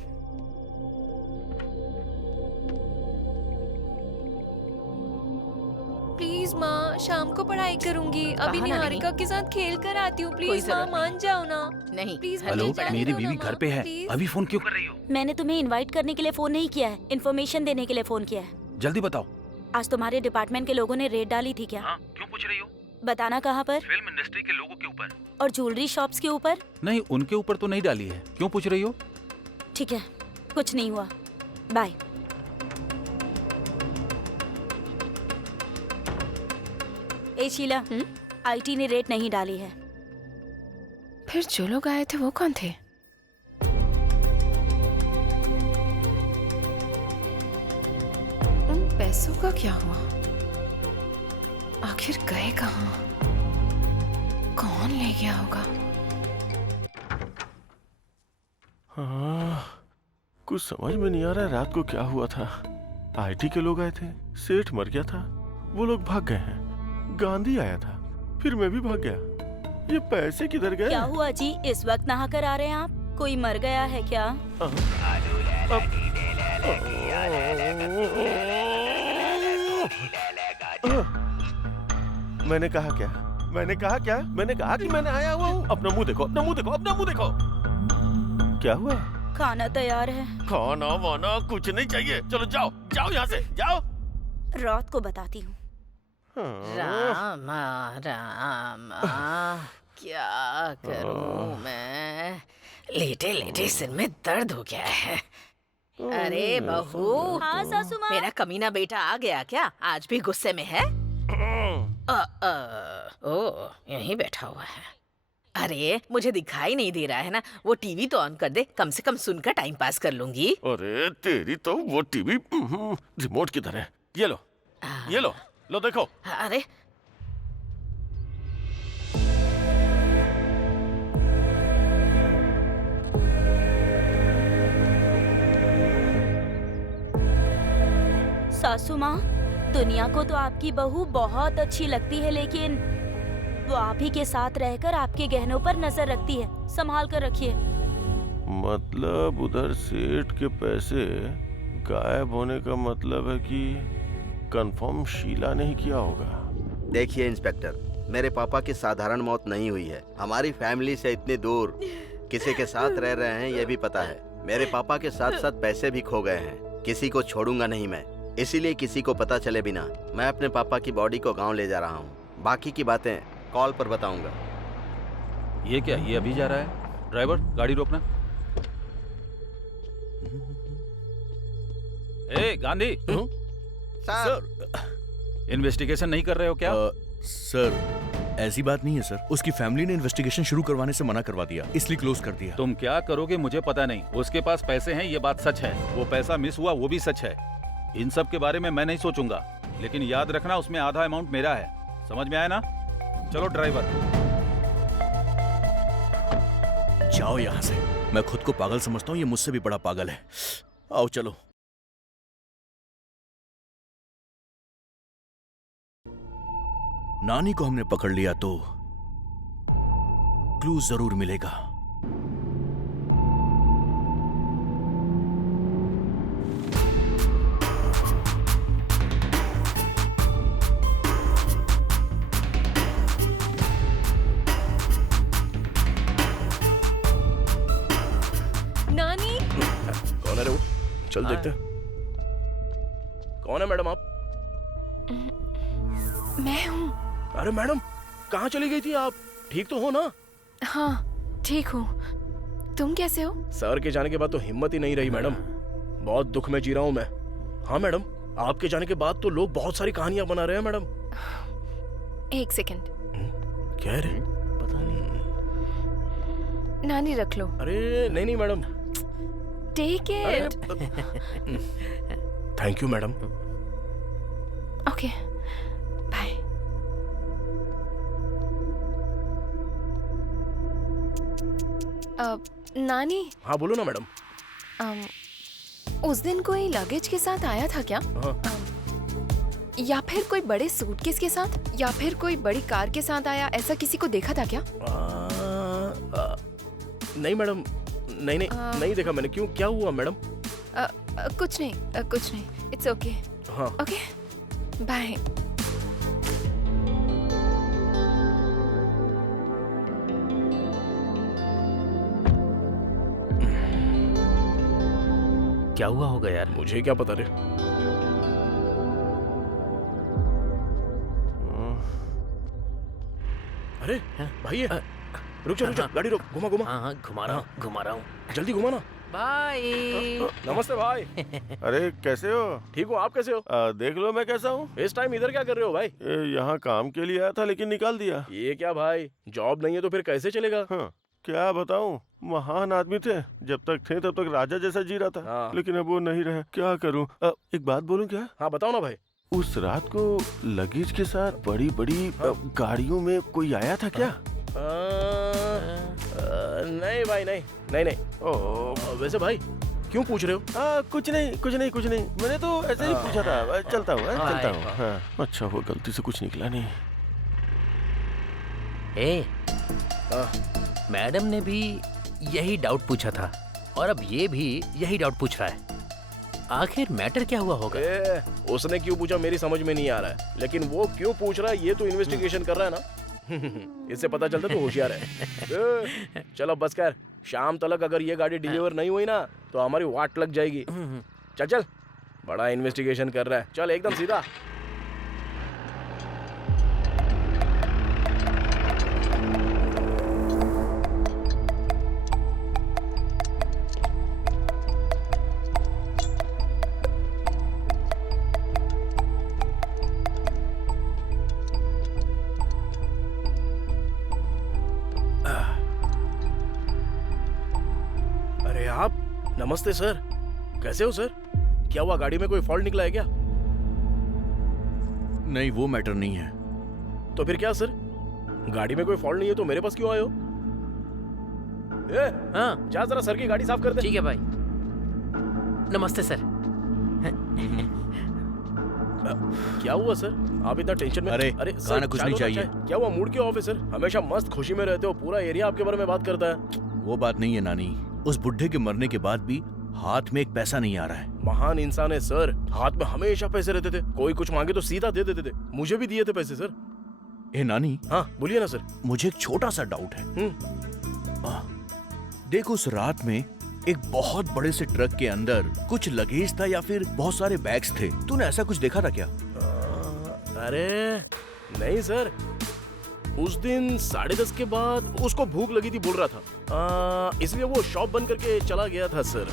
प्लीज माँ, शाम को पढ़ाई करूंगी। अभी निहारिका के साथ खेल कर आती हूँ। प्लीज माँ मान जाओ ना। नहीं प्लीज। हेलो, मेरी बीवी घर पे है। अभी फोन क्यों कर रही हो? मैंने तुम्हें इनवाइट करने के लिए फोन नहीं किया है, इन्फॉर्मेशन देने के लिए फोन किया है। जल्दी बताओ। आज तुम्हारे डिपार्टमेंट के लोगों ने रेड डाली थी क्या? हाँ, क्यों पूछ रही हो? बताना कहाँ पर? फिल्म इंडस्ट्री के लोगों के ऊपर। और ज्वेलरी शॉप्स के ऊपर? नहीं, उनके ऊपर तो नहीं डाली है। क्यों पूछ रही हो? ठीक है, कुछ नहीं हुआ, बाय। ए शीला, आईटी ने रेट नहीं डाली है। फिर जो लोग आए थे वो कौन थे? उन पैसों का क्या हुआ? आखिर गए कहाँ? कौन ले गया होगा? हाँ, कुछ समझ में नहीं आ रहा है रात को क्या हुआ था। आईटी के लोग आए थे, सेठ मर गया था, वो लोग भाग गए हैं। गांधी आया था, फिर मैं भी भाग गया। ये पैसे किधर गए? क्या हुआ जी, इस वक्त नहा कर आ रहे हैं आप? कोई मर गया है क्या? मैंने कहा क्या? मैंने कहा क्या? मैंने कहा कि मैंने आया हुआ हूँ। अपना मुंह देखो, अपना मुंह देखो, अपना मुंह देखो। क्या हुआ? खाना तैयार है। खाना वाना कुछ नहीं चाहिए। चलो जाओ, जाओ यहाँ से, जाओ। रात को बताती हूँ। रामा रामा, क्या करूं मैं? लेटे लेटे सिर में दर्द हो गया है। अरे बहू, हाँ सासू माँ। मेरा कमीना बेटा आ गया क्या? आज भी गुस्से में है? ओ, यहीं बैठा हुआ है। अरे मुझे दिखाई नहीं दे रहा है ना, वो टीवी तो ऑन कर दे, कम से कम सुनकर टाइम पास कर लूंगी। अरे तेरी तो वो टीवी रिमोट किधर है? ये लो, ये लो, लो देखो। अरे सासू माँ, दुनिया को तो आपकी बहू बहुत अच्छी लगती है, लेकिन वो आप ही के साथ रहकर आपके गहनों पर नजर रखती है। संभाल कर रखिए। मतलब उधर सेठ के पैसे गायब होने का मतलब है कि कंफर्म शीला ने ही किया होगा। देखिए इंस्पेक्टर, मेरे पापा की साधारण मौत नहीं हुई है। हमारी फैमिली से इतनी दूर किसी के साथ रह रहे हैं, ये भी पता है। मेरे पापा के साथ साथ पैसे भी खो गए हैं। किसी को छोड़ूंगा नहीं मैं, इसीलिए किसी को पता चले बिना मैं अपने पापा की बॉडी को गांव ले जा रहा हूँ। बाकी की बातें कॉल पर बताऊंगा। ये क्या, ये अभी जा रहा है? ड्राइवर, गाड़ी रोकना। ए गांधी, सर, इन्वेस्टिगेशन नहीं कर रहे हो क्या? सर ऐसी बात नहीं है सर, उसकी फैमिली ने इन्वेस्टिगेशन शुरू करवाने से मना करवा दिया, इसलिए क्लोज कर दिया। तुम क्या करोगे मुझे पता नहीं। उसके पास पैसे हैं, ये बात सच है। वो पैसा मिस हुआ, वो भी सच है। इन सब के बारे में मैं नहीं सोचूंगा, लेकिन याद रखना उसमें आधा अमाउंट मेरा है। समझ में आया ना? चलो ड्राइवर। जाओ यहाँ से। मैं खुद को पागल समझता हूँ, ये मुझसे भी बड़ा पागल है। आओ चलो। नानी को हमने पकड़ लिया तो क्लू जरूर मिलेगा। नानी, कौन है रे वो? चल देखते हैं। कौन है मैडम आप? मैं हूँ। अरे मैडम, कहाँ चली गई थी आप? ठीक तो हो ना? हाँ ठीक हूँ। तुम कैसे हो? सर के जाने के बाद तो हिम्मत ही नहीं रही मैडम। बहुत दुख में जी रहा हूँ मैं। हाँ मैडम, आपके जाने के बाद तो लोग बहुत सारी कहानियां बना रहे हैं मैडम। एक सेकंड। क्या रे? पता नहीं। नानी रख लो। अरे नहीं नहीं madam. Take it. Thank you madam. Okay bye. नानी। हाँ बोलो ना मैडम। उस दिन कोई लगेज के साथ आया था क्या? हाँ। या फिर कोई बड़े सूटकेस के साथ, या फिर कोई बड़ी कार के साथ आया, ऐसा किसी को देखा था क्या? नहीं मैडम, नहीं नहीं नहीं देखा मैंने। क्यों, क्या हुआ मैडम? कुछ नहीं, कुछ नहीं। It's okay. हाँ ओके बाय। क्या हुआ होगा यार? मुझे क्या पता रे। अरे भाई ये रुक जा, गाड़ी रोक, घुमा घुमा। हाँ घुमा रहा हूँ। जल्दी घुमा ना। बाय। नमस्ते भाई। अरे कैसे हो? ठीक हूँ, आप कैसे हो? देख लो मैं कैसा हूँ। इस टाइम इधर क्या कर रहे हो भाई? यहाँ काम के लिए आया था लेकिन निकाल दिया। ये क्या भाई, जॉब नहीं है तो फिर कैसे चलेगा? हाँ, क्या बताऊँ, महान आदमी थे। जब तक थे तब तक राजा जैसा जी रहा था। हाँ। लेकिन अब वो नहीं रहे। क्या करूँ? एक बात बोलूँ क्या? हाँ बताओ ना भाई। उस रात को लगेज के साथ बड़ी बड़ी गाड़ियों में कोई आया था क्या? नहीं भाई, नहीं नहीं नहीं। वैसे भाई क्यों पूछ रहे हो? कुछ नहीं। मैंने तो ऐसे ही पूछा था। चलता हूँ। हाँ। अच्छा हुआ गलती से कुछ निकला नहीं। मैडम ने भी यही डाउट पूछा था और अब ये भी यही डाउट पूछ रहा है। आखिर मैटर क्या हुआ होगा? उसने क्यों पूछा मेरी समझ में नहीं आ रहा है, लेकिन वो क्यों पूछ रहा है ये तो इन्वेस्टिगेशन कर रहा है ना। इससे पता चलता तो होशियार है। चलो बस कर, शाम तक अगर ये गाड़ी डिलीवर नहीं हुई ना तो हमारी वाट लग जाएगी। चल चल, बड़ा इन्वेस्टिगेशन कर रहा है, चल एकदम सीधा। नमस्ते सर, कैसे हो सर? क्या हुआ, गाड़ी में कोई फॉल्ट निकला है क्या? नहीं, वो मैटर नहीं है। तो फिर क्या सर? गाड़ी में कोई फॉल्ट नहीं है तो मेरे पास क्यों आए हो? हाँ, जा जरा सर की गाड़ी साफ कर दे। ठीक है भाई। नमस्ते सर। क्या हुआ सर, आप इतना टेंशन में? अरे सर, कुछ नहीं चाहिए। क्या हुआ, मूड क्यों ऑफ है सर? हमेशा मस्त खुशी में रहते हो, पूरा एरिया आपके बारे में बात करता है। वो बात नहीं है नानी, उस बुढ़े के मरने के बाद भी हाथ में एक पैसा नहीं आ रहा है। महान इंसान है सर, हाथ में हमेशा पैसे रहते थे, कोई कुछ मांगे तो सीधा दे देते थे। मुझे भी दिए थे पैसे सर। ए नानी। हाँ बोलिए ना सर। मुझे एक छोटा सा डाउट है। देखो, उस रात में एक बहुत बड़े से ट्रक के अंदर कुछ लगेज था या फिर बहुत सारे बैग्स थे, तूने ऐसा कुछ देखा था क्या? अरे नहीं सर, उस दिन 10:30 के बाद उसको भूख लगी थी बोल रहा था, इसलिए वो शॉप बंद करके चला गया था सर।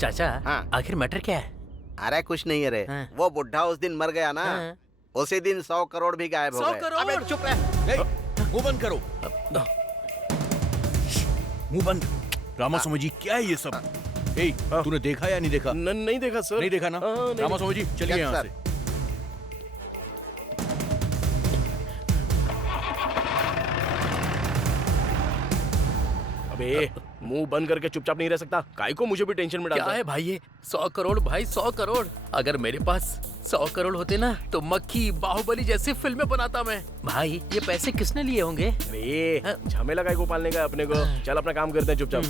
चाचा, हाँ। आखिर मैटर क्या है? अरे कुछ नहीं है रे। हाँ। वो बुढ़ा उस दिन मर गया ना, उसी दिन 100 करोड़ भी गायब हो गए। 100 करोड़? अबे चुप रह। मुंह बंद करो, मुंह बंद। रामास्वामी जी, क्या है ये सब? तूने देखा या नहीं देखा? नहीं देखा सर। नहीं देखा ना? रामास्वामी जी चलिए यहाँ से। अबे मुंह बंद करके चुपचाप नहीं रह सकता, काय को मुझे भी टेंशन में डालता क्या है भाई ये? 100 करोड़ भाई, 100 करोड़। अगर मेरे पास 100 करोड़ होते ना तो मक्खी बाहुबली जैसी फिल्में बनाता मैं। भाई ये पैसे किसने लिए होंगे? अरे झमेला काय को पालने का अपने को। चल अपना काम करते हैं चुपचाप,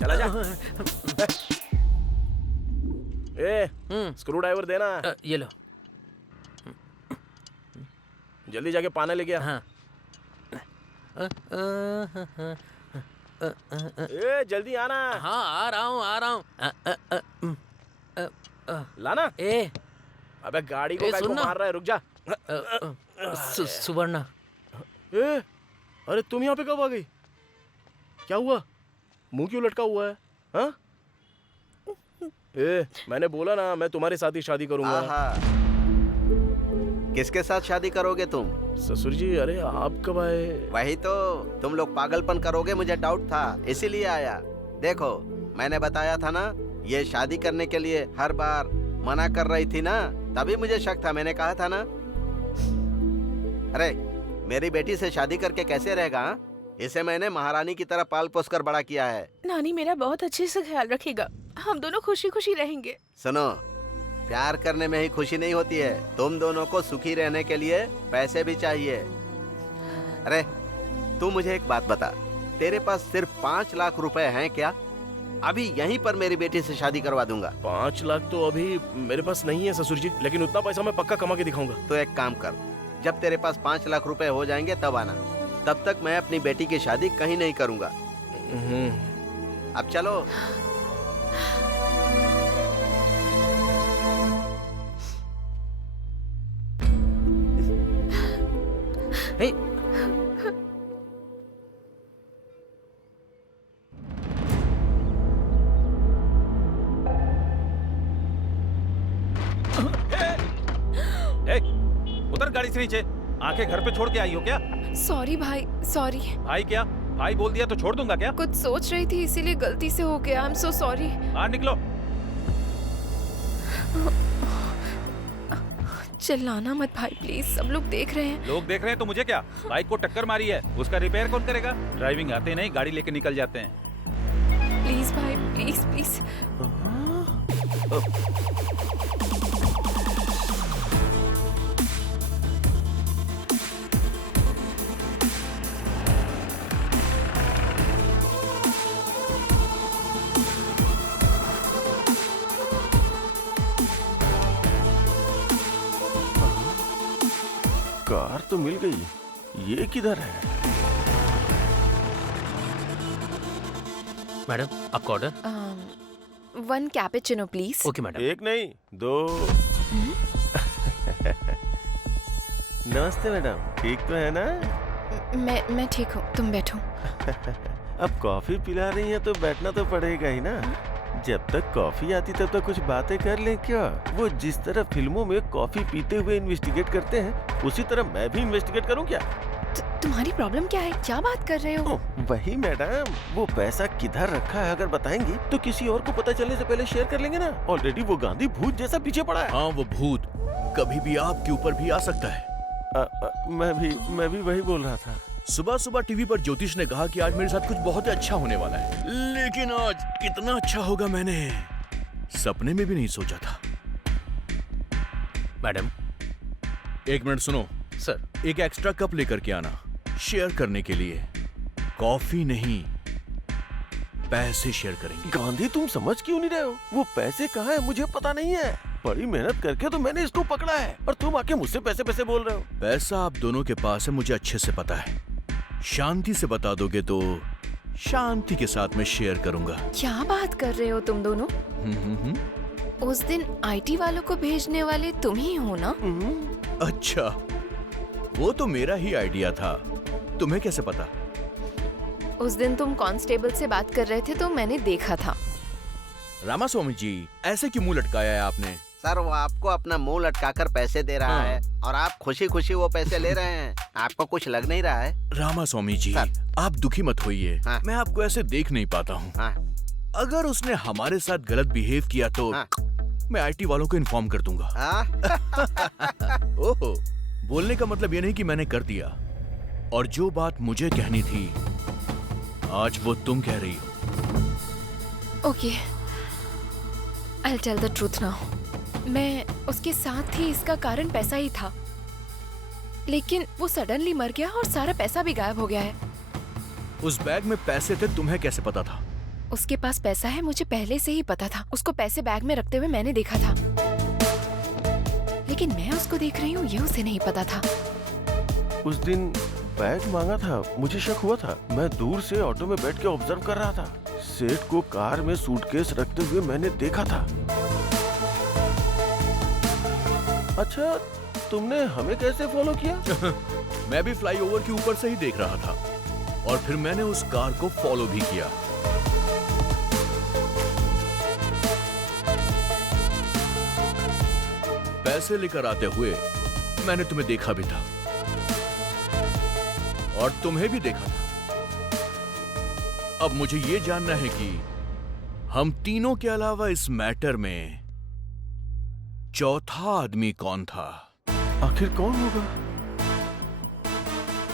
चला जा। स्क्रू ड्राइवर देना। ये लो, जल्दी जाके पाना लेके आ। हाँ। जल्दी आना। हाँ आ रहा हूँ। लाना। अबे गाड़ी को काय को मार रहा है, रुक जा। सुवर्णा। अरे तुम यहाँ पे कब आ गई? क्या हुआ, मुंह क्यों लटका हुआ है? हाँ? मैंने बोला ना मैं तुम्हारे साथ ही शादी करूंगा। किसके साथ शादी करोगे तुम? ससुर जी, अरे आप कब आए? वही तो, तुम लोग पागलपन करोगे मुझे डाउट था, इसीलिए आया। देखो मैंने बताया था ना, ये शादी करने के लिए हर बार मना कर रही थी ना, तभी मुझे शक था। मैंने कहा था ना। अरे मेरी बेटी से शादी करके कैसे रहेगा? इसे मैंने महारानी की तरह पाल पोस कर बड़ा किया है। नानी मेरा बहुत अच्छे से ख्याल रखेगा, हम दोनों खुशी खुशी रहेंगे। सुनो, प्यार करने में ही खुशी नहीं होती है, तुम दोनों को सुखी रहने के लिए पैसे भी चाहिए। अरे तू मुझे एक बात बता, तेरे पास सिर्फ 5 लाख रुपए हैं क्या? अभी यहीं पर मेरी बेटी से शादी करवा दूंगा। 5 लाख तो अभी मेरे पास नहीं है ससुर जी, लेकिन उतना पैसा मैं पक्का कमा के दिखाऊंगा। तो एक काम कर, जब तेरे पास 5 लाख रुपए हो जाएंगे तब आना, तब तक मैं अपनी बेटी की शादी कहीं नहीं करूंगा। अब चलो। हे उतर गाड़ी से नीचे। आंखें घर पे छोड़ के आई हो क्या? सॉरी भाई, सॉरी। भाई क्या? भाई बोल दिया तो छोड़ दूंगा क्या? कुछ सोच रही थी इसीलिए गलती से हो गया। I am so sorry. बाहर निकलो। चिल्लाना मत भाई प्लीज, सब लोग देख रहे हैं। लोग देख रहे हैं तो मुझे क्या? बाइक को टक्कर मारी है, उसका रिपेयर कौन करेगा? ड्राइविंग आते नहीं, गाड़ी लेके निकल जाते हैं। प्लीज भाई, प्लीज प्लीज। तो मिल गई, ये किधर है? मैडम आपका order? 1 cappuccino please. Okay madam. एक नहीं 2। नमस्ते मैडम, ठीक तो है ना? मैं ठीक हूँ, तुम बैठो। अब कॉफी पिला रही है तो बैठना तो पड़ेगा ही ना। जब तक कॉफी आती तब तक कुछ बातें कर लें क्या? वो जिस तरह फिल्मों में कॉफी पीते हुए इन्वेस्टिगेट करते हैं, उसी तरह मैं भी इन्वेस्टिगेट करूं क्या? तुम्हारी प्रॉब्लम क्या है? क्या बात कर रहे हो? वही मैडम, वो पैसा किधर रखा है अगर बताएंगी तो किसी और को पता चलने से पहले शेयर कर लेंगे ना। ऑलरेडी वो गांधी भूत जैसा पीछे पड़ा है। हाँ, वो भूत कभी भी आपके ऊपर भी आ सकता है। मैं भी वही बोल रहा था। सुबह सुबह टीवी पर ज्योतिष ने कहा कि आज मेरे साथ कुछ बहुत ही अच्छा होने वाला है, लेकिन आज कितना अच्छा होगा मैंने सपने में भी नहीं सोचा था। मैडम 1 मिनट सुनो सर। एक एक्स्ट्रा कप लेकर के आना, शेयर करने के लिए। कॉफी नहीं, पैसे शेयर करेंगे। गांधी तुम समझ क्यों नहीं रहे हो? वो पैसे कहाँ है मुझे पता नहीं है। बड़ी मेहनत करके तो मैंने इसको पकड़ा है और तुम आके मुझसे पैसे पैसे बोल रहे हो। पैसा आप दोनों के पास है, मुझे अच्छे से पता है। शांति से बता दोगे तो शांति के साथ मैं शेयर करूंगा। क्या बात कर रहे हो तुम दोनों? उस दिन आईटी वालों को भेजने वाले तुम ही हो ना? अच्छा, वो तो मेरा ही आइडिया था, तुम्हें कैसे पता? उस दिन तुम कांस्टेबल से बात कर रहे थे तो मैंने देखा था। रामास्वामी जी, ऐसे क्यों मुंह लटकाया है आपने? सर वो आपको अपना मुंह लटकाकर पैसे दे रहा है और आप खुशी खुशी वो पैसे ले रहे हैं। आपको कुछ लग नहीं रहा है? रामास्वामी जी, आप दुखी मत होइए। मैं आपको ऐसे देख नहीं पाता हूँ। अगर उसने हमारे साथ गलत बिहेव किया तो मैं आईटी वालों को इन्फॉर्म कर दूंगा। ओहो, बोलने का मतलब ये नहीं कि मैंने कर दिया, और जो बात मुझे कहनी थी आज वो तुम कह रही हो। Okay, I'll tell the truth now. मैं उसके साथ ही इसका कारण पैसा ही था, लेकिन वो सडनली मर गया और सारा पैसा भी गायब हो गया है। उस बैग में पैसे थे, तुम्हें कैसे पता था? उसके पास पैसा है, मुझे पहले से ही पता था। उसको पैसे बैग में रखते हुए मैंने देखा था, लेकिन मैं उसको देख रही हूँ ये उसे नहीं पता था। उस दिन बैग मांगा था, मुझे शक हुआ था। मैं दूर से ऑटो में बैठ के ऑब्जर्व कर रहा था। सेठ को कार में सूटकेस रखते हुए मैंने देखा था। अच्छा, तुमने हमें कैसे फॉलो किया? मैं भी फ्लाईओवर के ऊपर से ही देख रहा था और फिर मैंने उस कार को फॉलो भी किया। पैसे लेकर आते हुए मैंने तुम्हें देखा भी था और तुम्हें भी देखा था। अब मुझे ये जानना है कि हम तीनों के अलावा इस मैटर में चौथा आदमी कौन था? आखिर कौन होगा?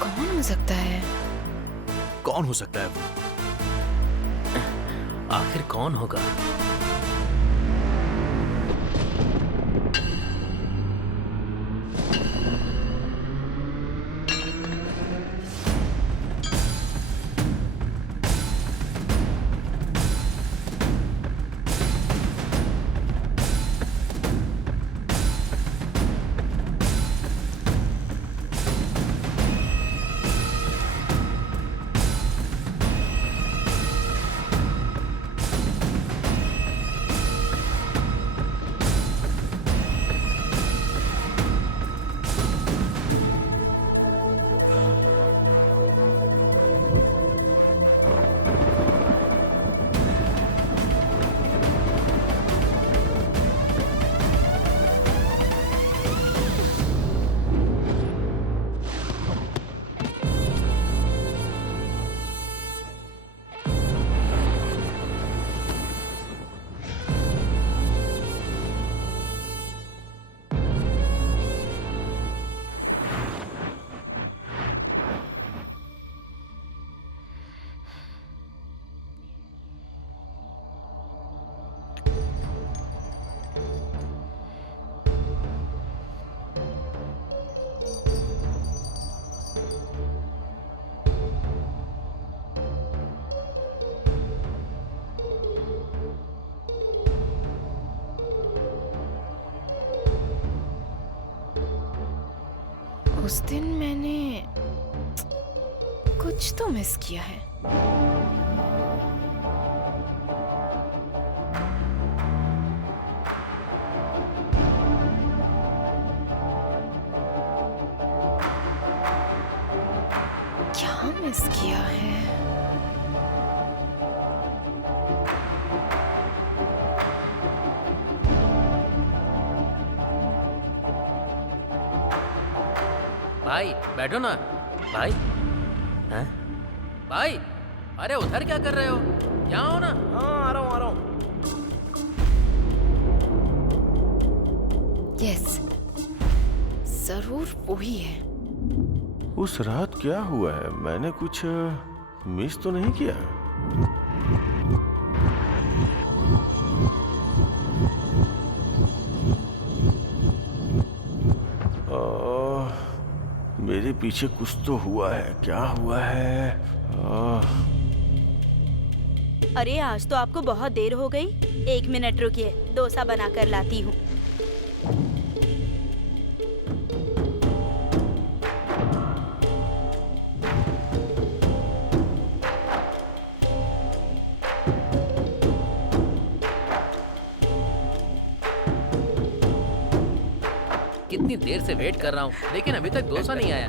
कौन हो सकता है? कौन हो सकता है वो? आखिर कौन होगा? उस दिन मैंने कुछ तो मिस किया है। क्या मिस किया है? भाई बैठो ना भाई। हैं? भाई अरे उधर क्या कर रहे हो? यहाँ हो ना। हाँ आ रहा हूँ। यस, जरूर वही है। उस रात क्या हुआ है? मैंने कुछ मिस तो नहीं किया? मेरे पीछे कुछ तो हुआ है। क्या हुआ है? अरे आज तो आपको बहुत देर हो गई। 1 मिनट रुकिए, डोसा बनाकर लाती हूँ। कितनी देर से वेट कर रहा हूँ लेकिन अभी तक डोसा नहीं आया।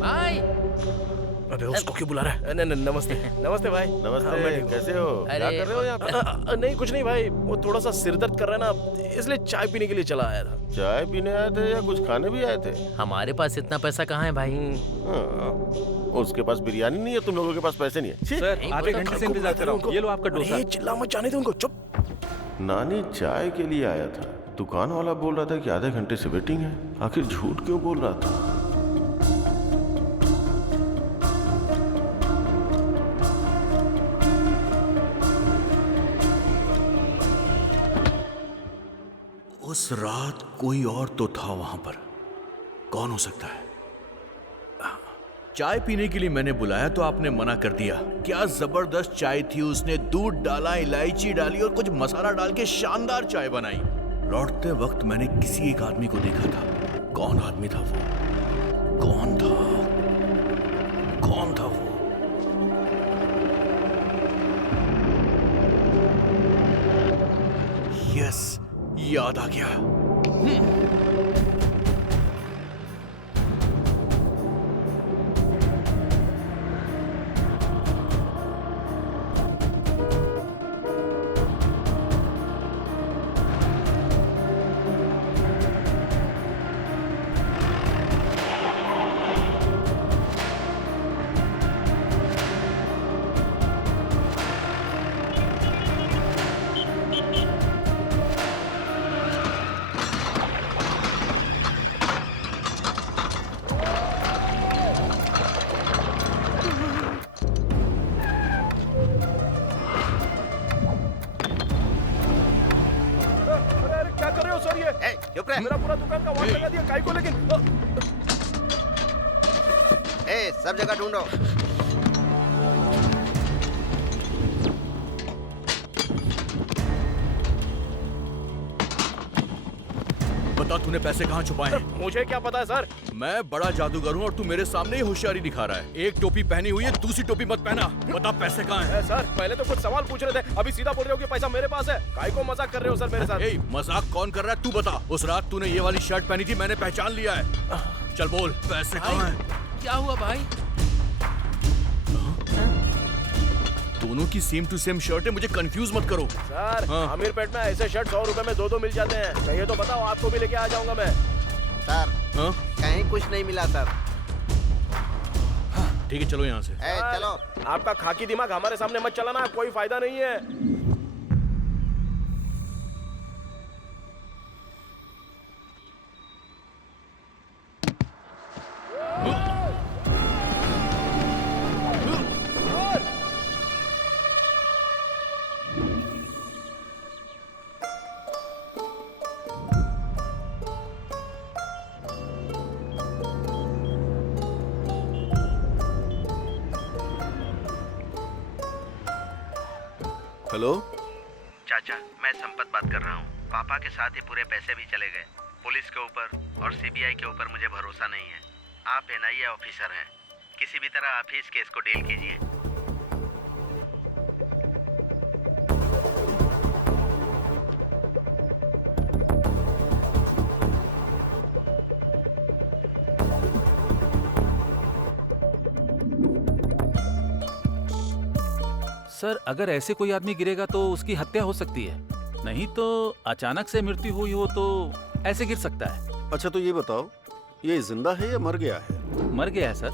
भाई अबे उसको क्यों बुला रहा है? नमस्ते भाई। नमस्ते, कैसे हो? क्या कर रहे हो यहाँ पे? नहीं कुछ नहीं भाई, वो थोड़ा सा सिर दर्द कर रहा है ना, इसलिए चाय पीने के लिए चला आया था। चाय पीने आए थे या कुछ खाने भी आए थे? हमारे पास इतना पैसा कहाँ है भाई? उसके पास बिरयानी नहीं है, तुम लोगों के पास पैसे नहीं है। सर आधे घंटे से इंतजार कर रहा हूँ। ये लो आपका डोसा। चिल्ला मत, जाने दो उनको, चुप। नानी चाय के लिए आया था। दुकान वाला बोल रहा था कि आधे घंटे से वेटिंग है। आखिर झूठ क्यों बोल रहा था? उस रात कोई और तो था वहां पर। कौन हो सकता है? चाय पीने के लिए मैंने बुलाया तो आपने मना कर दिया। क्या जबरदस्त चाय थी। उसने दूध डाला, इलायची डाली और कुछ मसाला डाल के शानदार चाय बनाई। लौटते वक्त मैंने किसी एक आदमी को देखा था। कौन आदमी था वो? कौन था वो? यस, याद आ गया। मेरा पूरा दुकान का वाट लगा दिया काई को, लेकिन सब जगह ढूंढो। बता तूने पैसे कहाँ छुपाए हैं? मुझे क्या पता है सर। मैं बड़ा जादूगर हूँ और तू मेरे सामने ही होशियारी दिखा रहा है। एक टोपी पहनी हुई है, दूसरी टोपी मत पहना। बता पैसे कहाँ हैं? सर पहले तो कुछ सवाल पूछ रहे थे, अभी सीधा बोल रहे हो कि पैसा मेरे पास है। काहे को मजाक कर रहे हो सर मेरे साथ? मजाक कौन कर रहा है तू बता। उस रात तूने ये वाली शर्ट पहनी थी, मैंने पहचान लिया है। चल बोल, पैसे कहाँ हैं? क्या हुआ भाई? दोनों की सेम टू सेम शर्ट है, मुझे कंफ्यूज मत करो। सर अमीर पेट में ऐसे शर्ट 100 रुपए में 2 मिल जाते हैं। चाहिए तो बताओ, आपको भी लेके आ जाऊंगा मैं। सर कहीं कुछ नहीं मिला सर। ठीक है चलो यहाँ से। चलो। आपका खाकी दिमाग हमारे सामने मत चलाना, कोई फायदा नहीं है। हेलो चाचा, मैं संपत बात कर रहा हूँ। पापा के साथ ही पूरे पैसे भी चले गए। पुलिस के ऊपर और सीबीआई के ऊपर मुझे भरोसा नहीं है। आप एनआईए ऑफिसर हैं, किसी भी तरह आप ही इस केस को डील कीजिए। सर, अगर ऐसे कोई आदमी गिरेगा तो उसकी हत्या हो सकती है, नहीं तो अचानक से मृत्यु हुई हो तो ऐसे गिर सकता है। अच्छा तो ये बताओ, ये जिंदा है या मर गया है? मर गया है सर।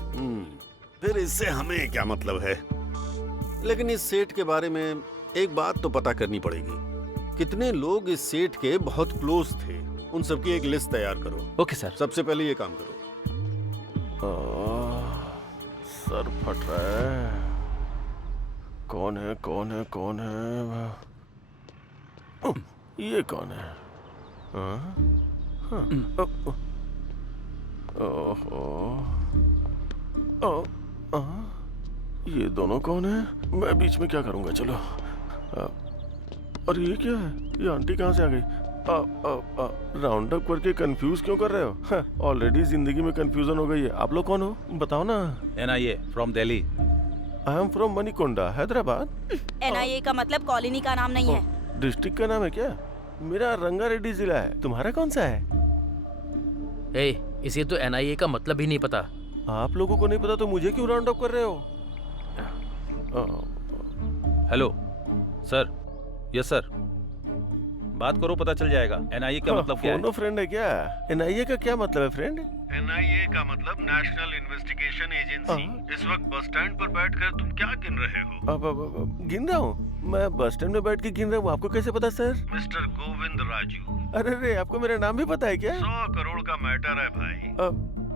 फिर इससे हमें क्या मतलब है? लेकिन इस सेठ के बारे में एक बात तो पता करनी पड़ेगी। कितने लोग इस सेठ के बहुत क्लोज थे, उन सबकी एक लिस्ट तैयार करो। Okay sir. सबसे पहले ये काम करो। सर फट रहा है। कौन है कौन है कौन है? ये कौन है? ये दोनों कौन है? मैं बीच में क्या करूंगा? चलो। और ये क्या है? ये आंटी कहाँ से आ गई? राउंड अप करके कंफ्यूज क्यों कर रहे हो? ऑलरेडी जिंदगी में कंफ्यूजन हो गई है। आप लोग कौन हो? बताओ ना। NIA from Delhi. I am from Manikonda, Hyderabad. NIA का मतलब कॉलोनी का नाम नहीं है। डिस्ट्रिक्ट का नाम है क्या? मेरा रंगारेड्डी जिला है। तुम्हारा कौन सा है? इसे तो एनआईए का मतलब ही नहीं पता। आप लोगों को नहीं पता तो मुझे क्यों राउंड अप कर रहे हो? Hello sir. यस सर, बात करो, पता चल जाएगा। एनआईए का मतलब क्या है? फोनो फ्रेंड है क्या? एनआईए का क्या मतलब है फ्रेंड? एनआईए का मतलब नेशनल इन्वेस्टिगेशन एजेंसी। इस वक्त बस स्टैंड पर बैठकर तुम क्या गिन रहे हो? अब गिन रहा हूँ। मैं बस स्टैंड में बैठ के गिन रहा हूँ। आपको कैसे पता सर? मिस्टर गोविंद राजू। अरे आपको मेरा नाम भी पता है क्या? 100 करोड़ का मैटर है भाई।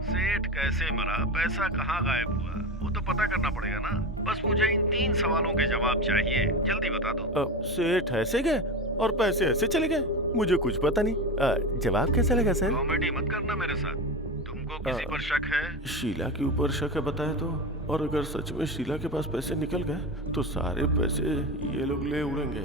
सेठ कैसे मरा, पैसा कहाँ गायब हुआ, वो तो पता करना पड़ेगा ना। बस मुझे इन 3 सवालों के जवाब चाहिए, जल्दी बता दो। सेठ ऐसे गए और पैसे ऐसे चले गए? मुझे कुछ पता नहीं। जवाब कैसा लगा सर? कॉमेडी मत करना मेरे साथ। तुमको किसी पर शक है? शीला के ऊपर शक है बताए तो। और अगर सच में शीला के पास पैसे निकल गए तो सारे पैसे ये लोग ले उड़ेंगे।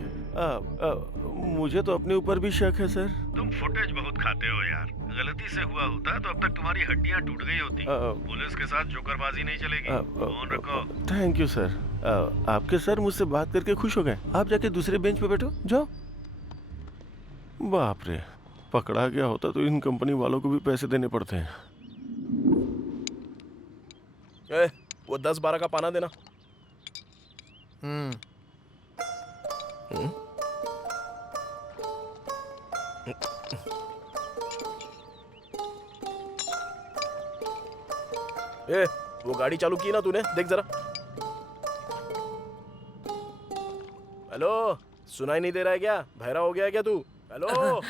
मुझे तो अपने ऊपर भी शक है सर। तुम फुटेज बहुत खाते हो यार। गलती से हुआ होता तो अब तक तुम्हारी हड्डियां टूट गई होती। पुलिस के साथ जोकरबाजी नहीं चलेगी। फोन रखो। Thank you sir. आपके सर मुझसे बात करके खुश हो गए। आप जाके दूसरे बेंच पे बैठो, जाओ। बाप रे, पकड़ा गया होता तो इन कंपनी वालों को भी पैसे देने पड़ते हैं। वो 10-12 का पाना देना। वो गाड़ी चालू की ना तूने? देख जरा। हेलो, सुनाई नहीं दे रहा है क्या? बहरा हो गया है क्या तू? हेलो।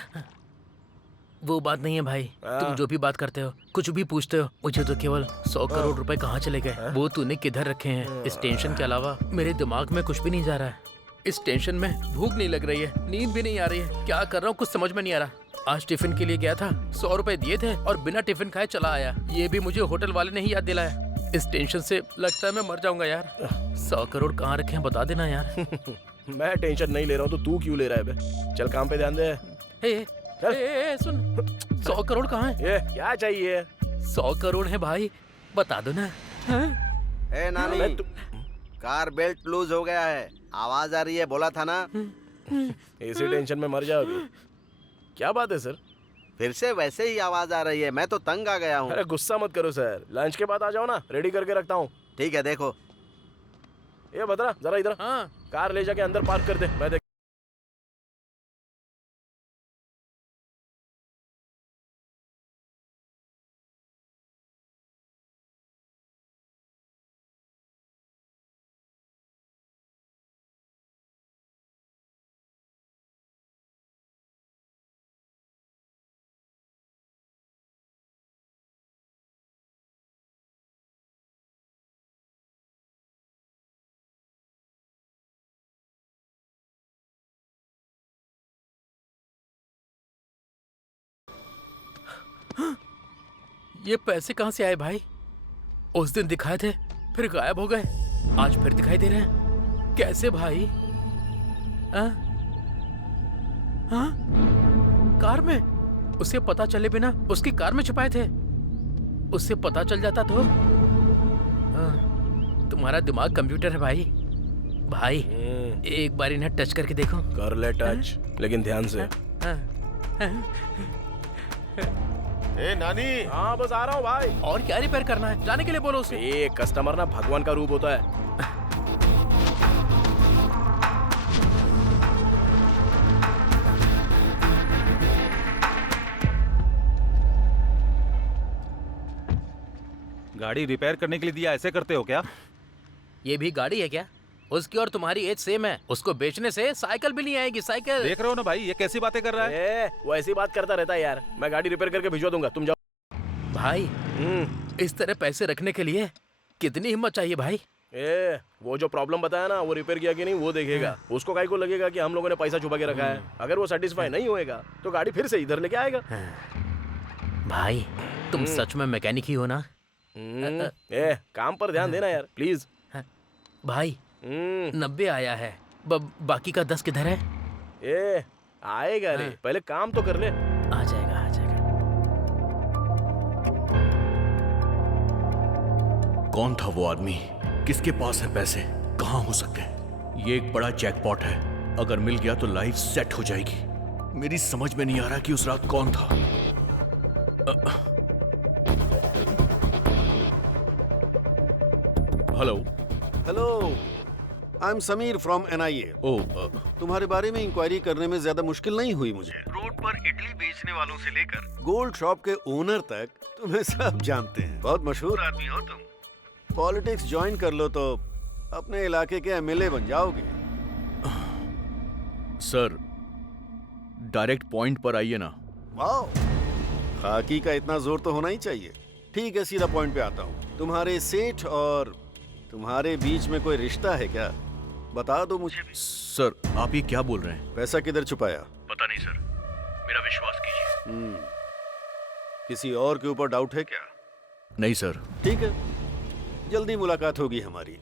वो बात नहीं है भाई। तुम जो भी बात करते हो, कुछ भी पूछते हो, मुझे तो केवल 100 करोड़ रुपए कहाँ चले गए वो तूने किधर रखे हैं, इस टेंशन के अलावा मेरे दिमाग में कुछ भी नहीं जा रहा है। इस टेंशन में भूख नहीं लग रही है, नींद भी नहीं आ रही है। क्या कर रहा हूँ कुछ समझ में नहीं आ रहा। आज टिफिन के लिए गया था, 100 रुपए दिए थे और बिना टिफिन खाए चला आया। ये भी मुझे होटल वाले ने ही याद दिलाया। इस टेंशन से लगता है मैं मर जाऊंगा यार। 100 करोड़ कहाँ रखे हैं बता देना यार। मैं टेंशन नहीं ले रहा हूँ तो तू क्यों ले रहा है बे? चल काम पे ध्यान दे। सुन, 100 करोड़ कहाँ है? ये क्या चाहिए? 100 करोड़ है भाई, बता दो ना। ए नानी, कार बेल्ट लूज हो गया है, आवाज आ रही है, बोला था ना। इसी टेंशन में मर जाओगे। क्या बात है सर? फिर से वैसे ही आवाज आ रही है, मैं तो तंग आ गया हूँ। अरे गुस्सा मत करो सर, लंच के बाद आ जाओ ना, रेडी करके रखता हूँ। ठीक है, देखो। ये बता जरा इधर। हाँ। कार ले जाके अंदर पार्क कर दे, मैं देख। ये पैसे कहाँ से आए भाई? उस दिन दिखाए थे, फिर गायब हो गए, आज फिर दिखाई दे रहे हैं। कैसे भाई? हाँ? कार में उसे पता चले बिना उसकी कार में छुपाए थे। उससे पता चल जाता तो तुम्हारा दिमाग कंप्यूटर है भाई। भाई एक बार इन्हें टच करके देखो। कर ले टच, लेकिन ध्यान से। ए नानी। हाँ बस आ रहा हूँ भाई। और क्या रिपेयर करना है, जाने के लिए बोलो उसे। ये कस्टमर ना भगवान का रूप होता है। गाड़ी रिपेयर करने के लिए दिया, ऐसे करते हो क्या? ये भी गाड़ी है क्या? उसकी और तुम्हारी एज सेम है। उसको बेचने से साइकिल भी नहीं आएगी। साइकिल देख रहे हो ना भाई, ये कैसी बातें कर रहा है। वो ऐसी बात करता रहता है यार। मैं गाड़ी रिपेयर करके भिजवा दूंगा, तुम जाओ। भाई इस तरह पैसे रखने के लिए कितनी हिम्मत चाहिए भाई। वो जो प्रॉब्लम बताया ना, वो रिपेयर किया कि नहीं वो देखेगा। उसको काहे को लगेगा कि हम लोगों ने पैसा छुपा के रखा है। अगर वो सेटिस्फाई नहीं होएगा तो गाड़ी फिर से इधर लेके आएगा। भाई तुम सच में मैकेनिक ही हो ना? काम पर ध्यान देना यार प्लीज। भाई 90 आया है, बाकी का 10 किधर है? आएगा रे, पहले काम तो कर ले। आ जाएगा आ जाएगा। कौन था वो आदमी? किसके पास है पैसे? कहाँ हो सकते हैं? ये एक बड़ा जैकपॉट है। अगर मिल गया तो लाइफ सेट हो जाएगी। मेरी समझ में नहीं आ रहा कि उस रात कौन था। Hello hello, I am Sameer from NIA। तुम्हारे बारे में इंक्वायरी करने में ज्यादा मुश्किल नहीं हुई मुझे। रोड पर इडली बेचने वालों से लेकर गोल्ड शॉप के ओनर तक तुम्हें सब जानते हैं। बहुत मशहूर आदमी हो तुम। पॉलिटिक्स ज्वाइन कर लो तो अपने इलाके के MLA बन जाओगे। सर डायरेक्ट पॉइंट पर आइए ना। वाओ, खाकी का इतना जोर तो होना ही चाहिए। ठीक है, सीधा पॉइंट पे आता हूँ। तुम्हारे सेठ और तुम्हारे बीच में कोई रिश्ता है क्या? बता दो मुझे भी। सर आप ये क्या बोल रहे हैं? पैसा किधर छुपाया? पता नहीं सर, मेरा विश्वास कीजिए। किसी और के ऊपर डाउट है क्या? नहीं सर। ठीक है, जल्दी मुलाकात होगी हमारी।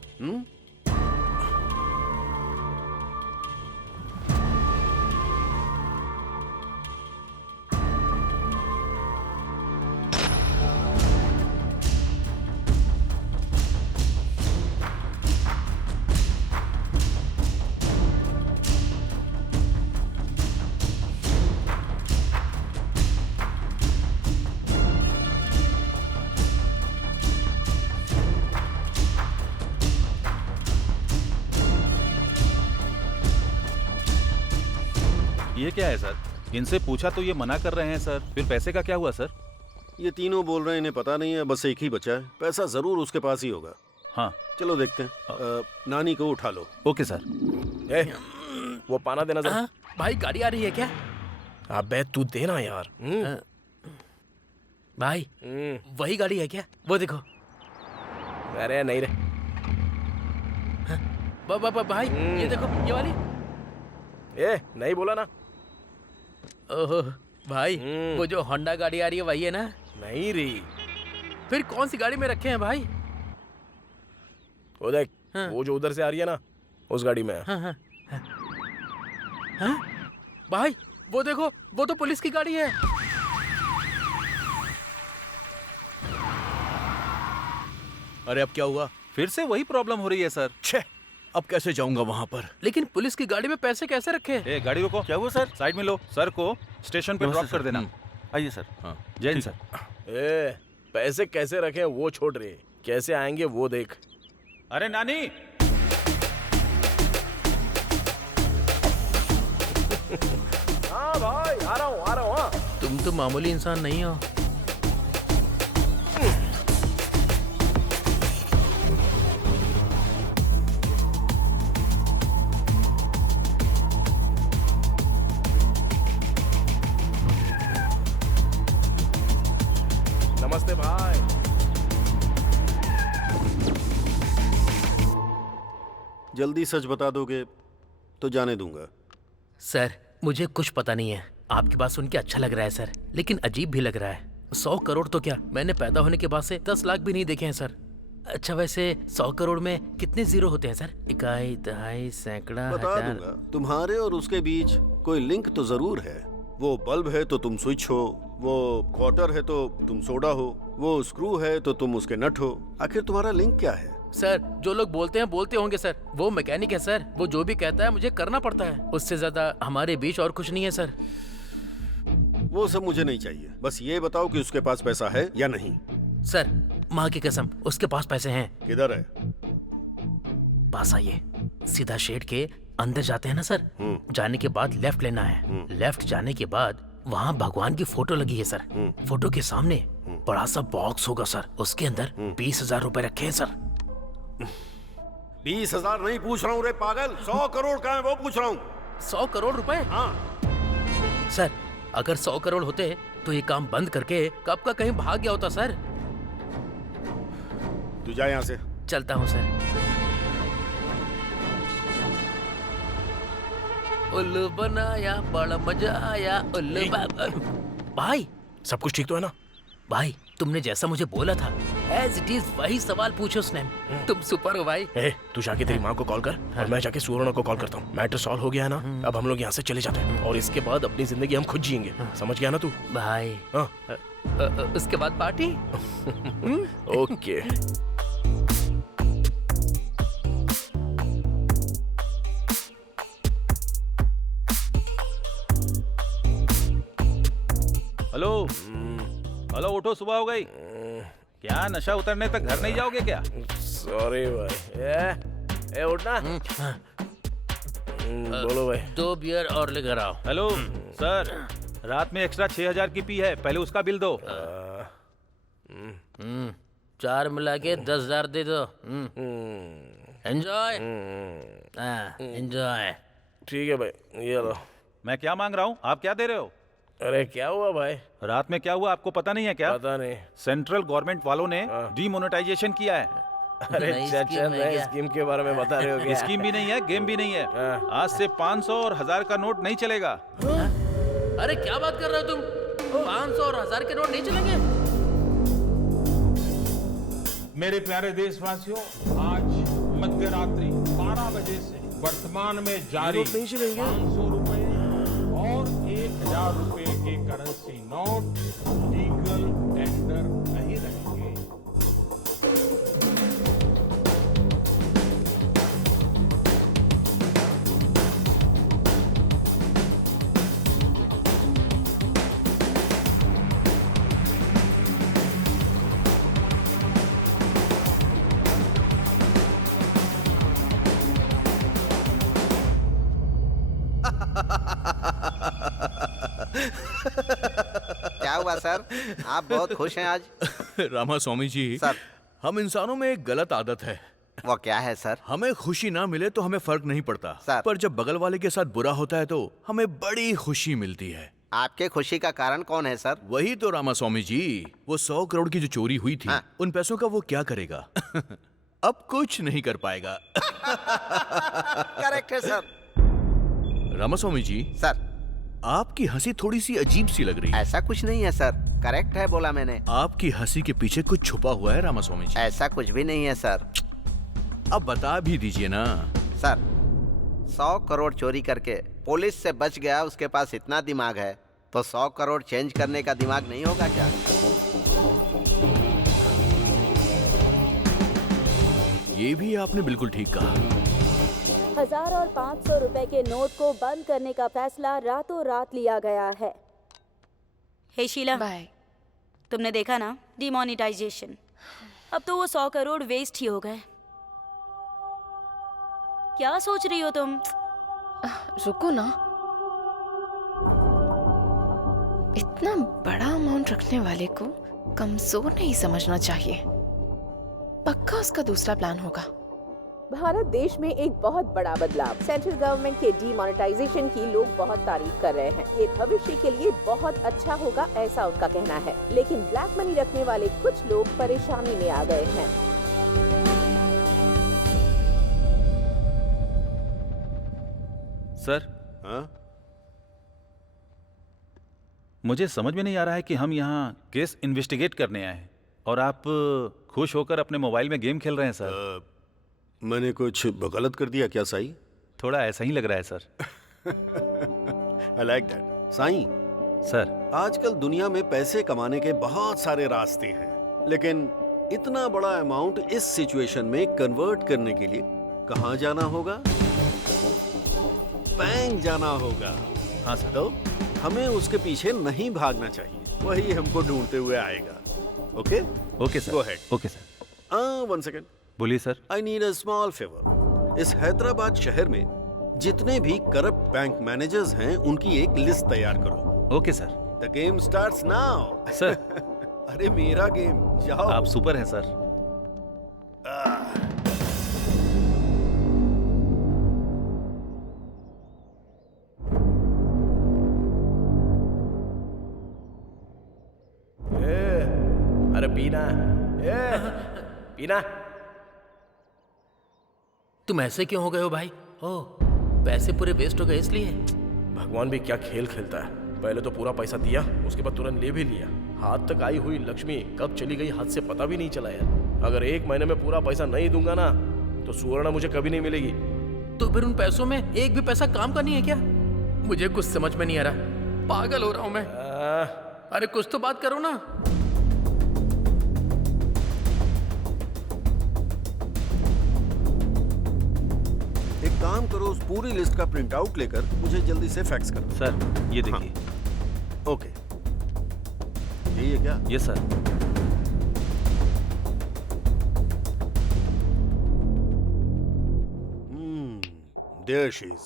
ये क्या है सर? इनसे पूछा तो ये मना कर रहे हैं सर। फिर पैसे का क्या हुआ सर? ये तीनों बोल रहे हैं इन्हें पता नहीं है, बस एक ही बचा है। पैसा जरूर उसके पास ही होगा। हाँ चलो देखते हैं। नानी को उठा लो। Okay sir. वो पाना देना जरा। भाई गाड़ी आ रही है क्या? अबे तू देना यार। भाई वही गाड़ी है क्या? वो देखो। अरे नहीं रे। भाई ये देखो, ये वाली। नहीं बोला ना। ओहो भाई, वो जो होंडा गाड़ी आ रही है वही है ना? नहीं रे। फिर कौन सी गाड़ी में रखे हैं भाई? वो देख, वो जो उधर से आ रही है ना, उस गाड़ी में। भाई वो देखो, वो तो पुलिस की गाड़ी है। अरे अब क्या हुआ? फिर से वही प्रॉब्लम हो रही है सर। छे, अब कैसे जाऊंगा वहाँ पर? लेकिन पुलिस की गाड़ी में पैसे कैसे रखे? गाड़ी रोको। क्या हुआ सर? साइड में लो। सर को स्टेशन पे ड्रॉप कर देना। आइए सर। हाँ जय हिंद सर। पैसे कैसे रखे वो छोड़ रहे, कैसे आएंगे वो देख। अरे नानी। हाँ भाई आ रहा हूँ। हाँ तुम तो मामूली इंसान नहीं हो। नमस्ते भाई। जल्दी सच बता दोगे तो जाने दूंगा। सर मुझे कुछ पता नहीं है। आपकी बात सुन के अच्छा लग रहा है सर, लेकिन अजीब भी लग रहा है। 100 करोड़ तो क्या, मैंने पैदा होने के बाद से 10 लाख भी नहीं देखे हैं सर। अच्छा वैसे 100 करोड़ में कितने जीरो होते हैं सर? इकाई, दहाई, सैकड़ा, बता हजार। दूंगा। तुम्हारे और उसके बीच कोई लिंक तो जरूर है। वो बल्ब है तो तुम स्विच हो, वो क्वार्टर है तो तुम सोडा हो, वो स्क्रू है तो तुम उसके नट हो। आखिर तुम्हारा लिंक क्या है? सर जो लोग बोलते हैं बोलते होंगे सर, वो मैकेनिक है सर, वो जो भी कहता है मुझे करना पड़ता है, उससे ज्यादा हमारे बीच और कुछ नहीं है सर। वो सब मुझे नहीं चाहिए, बस ये बताओ कि उसके पास पैसा है या नहीं। सर माँ की कसम उसके पास पैसे हैं। किधर है? पास आइए, सीधा शेड के अंदर जाते हैं ना सर, जाने के बाद लेफ्ट लेना है, लेफ्ट जाने के बाद वहाँ भगवान की फोटो लगी है सर, फोटो के सामने बड़ा सा बॉक्स होगा सर, उसके अंदर 20,000 रुपए रखे हैं सर। 20,000 नहीं पूछ रहा हूँ रे पागल, 100 करोड़ का है वो पूछ रहा हूँ। 100 करोड़ रुपए? हाँ सर अगर 100 करोड़ होते तो ये काम बंद करके कब का कहीं भाग गया होता सर। तू जा यहाँ से। चलता हूँ सर। उल्लू बनाया बड़ा मजा आया उल्लू भाई सब कुछ ठीक तो है ना? भाई तुमने जैसा मुझे बोला था एज इट इज वही सवाल पूछो उसने। तुम सुपर हो भाई। तू जाके तेरी माँ को कॉल कर और मैं जाके सुवर्णा को कॉल करता हूँ। मैटर सॉल्व हो गया है ना, अब हम लोग यहाँ से चले जाते हैं और इसके बाद अपनी जिंदगी हम खुद जिएंगे। समझ गया ना तू? भाई उसके बाद पार्टी। ओके। हेलो हेलो, उठो, सुबह हो गई क्या? नशा उतरने तक घर नहीं जाओगे क्या? सॉरी भाई। उठना। बोलो भाई। 2 बियर और लेकर आओ। हेलो सर, रात में एक्स्ट्रा 6,000 की पी है, पहले उसका बिल दो। 4 मिला के 10,000 दे दो। Enjoy enjoy. ठीक है भाई, ये लो। मैं क्या मांग रहा हूँ, आप क्या दे रहे हो? अरे क्या हुआ भाई? रात में क्या हुआ आपको पता नहीं है क्या? पता नहीं। सेंट्रल गवर्नमेंट वालों ने डीमोनेटाइजेशन किया है। अरे चाचा, नए स्कीम के बारे में बता रहे हो क्या? स्कीम भी नहीं है, गेम भी नहीं है। आज से 500 और 1000 का नोट नहीं चलेगा। अरे क्या बात कर रहे हो तुम? 500 और 1000 के नोट नहीं चलेंगे? मेरे प्यारे देशवासियों, आज मध्य रात्रि 12 बजे से वर्तमान में जारी 500 रुपए और 1,000 रुपए के करेंसी नोट लीगल टेंडर नहीं रहेंगे। क्या हुआ सर, आप बहुत खुश हैं आज? रामा स्वामी जी सर, हम इंसानों में एक गलत आदत है। वो क्या है सर? हमें खुशी ना मिले तो हमें फर्क नहीं पड़ता सर, पर जब बगल वाले के साथ बुरा होता है तो हमें बड़ी खुशी मिलती है। आपके खुशी का कारण कौन है सर? वही तो रामा स्वामी जी, वो 100 करोड़ की जो चोरी हुई थी, उन पैसों का वो क्या करेगा? अब कुछ नहीं कर पाएगा। करेक्ट है सर। रामा स्वामी जी। सर, आपकी हंसी थोड़ी सी अजीब सी लग रही है। ऐसा कुछ नहीं है सर, करेक्ट है बोला मैंने। आपकी हंसी के पीछे कुछ छुपा हुआ है रामा स्वामी जी। ऐसा कुछ भी नहीं है सर। अब बता भी दीजिए ना। सर, 100 करोड़ चोरी करके पुलिस से बच गया, उसके पास इतना दिमाग है तो 100 करोड़ चेंज करने का दिमाग नहीं होगा क्या? ये भी आपने बिल्कुल ठीक कहा। 1000 और 500 रुपए के नोट को बंद करने का फैसला रातों रात लिया गया है। हे शीला, बाय। तुमने देखा ना डिमोनेटाइजेशन, अब तो वो 100 करोड़ वेस्ट ही हो गए। क्या सोच रही हो तुम? रुको ना, इतना बड़ा अमाउंट रखने वाले को कमजोर नहीं समझना चाहिए। पक्का उसका दूसरा प्लान होगा। भारत देश में एक बहुत बड़ा बदलाव, सेंट्रल गवर्नमेंट के डीमोनेटाइजेशन की लोग बहुत तारीफ कर रहे हैं। ये भविष्य के लिए बहुत अच्छा होगा, ऐसा उनका कहना है। लेकिन ब्लैक मनी रखने वाले कुछ लोग परेशानी में आ गए हैं। सर, मुझे समझ में नहीं आ रहा है कि हम यहाँ केस इन्वेस्टिगेट करने आए हैं और आप खुश होकर अपने मोबाइल में गेम खेल रहे हैं सर। मैंने कुछ गलत कर दिया क्या साईं? थोड़ा ऐसा ही लग रहा है sir. I like that. Sai, sir, आजकल दुनिया में पैसे कमाने के बहुत सारे रास्ते हैं, लेकिन इतना बड़ा अमाउंट इस सिचुएशन में कन्वर्ट करने के लिए कहाँ जाना होगा? बैंक जाना होगा। हाँ सर। तो हमें उसके पीछे नहीं भागना चाहिए, वही हमको ढूंढते हुए आएगा। Okay? Okay sir. Go ahead. Okay sir. 1 second. बोलिए sir. I need a small favour. इस हैदराबाद शहर में जितने भी करप्ट बैंक मैनेजर्स हैं, उनकी एक लिस्ट तैयार करो। Okay sir. The game starts now. Sir. अरे मेरा गेम, जाओ। आप सुपर हैं सर। अरे पीना, पीना। तुम ऐसे क्यों हो गए हो भाई? ओ, पैसे पूरे वेस्ट हो गए इसलिए? भगवान भी क्या खेल खेलता है। पहले तो पूरा पैसा दिया, उसके बाद तुरंत ले भी लिया। हाथ तक आई हुई लक्ष्मी कब चली गई हाथ से पता भी नहीं चला यार। अगर 1 महीने में पूरा पैसा नहीं दूंगा ना, तो सुवर्णा मुझे कभी नहीं मिलेगी। तो फिर उन पैसों में एक भी पैसा काम का नहीं है क्या? मुझे कुछ समझ में नहीं आ रहा, पागल हो रहा हूँ मैं। अरे कुछ तो बात करो ना। एक काम करो, उस पूरी लिस्ट का प्रिंट आउट लेकर मुझे जल्दी से फैक्स कर दो। सर ये देखिए। हाँ। ओके, यही है क्या? Yes sir. There she is.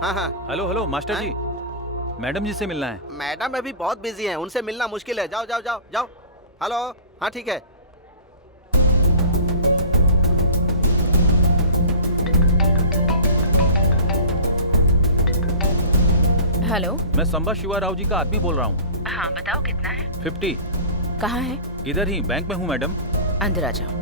हाँ। हेलो हेलो मास्टर जी, मैडम जी से मिलना है। मैडम अभी बहुत बिजी हैं, उनसे मिलना मुश्किल है। जाओ जाओ जाओ जाओ। हेलो, हाँ ठीक है। हेलो, मैं संबा शिवा राव जी का आदमी बोल रहा हूँ। हाँ बताओ कितना है? 50। कहाँ है? इधर ही बैंक में हूँ मैडम। अंदर आ जाओ।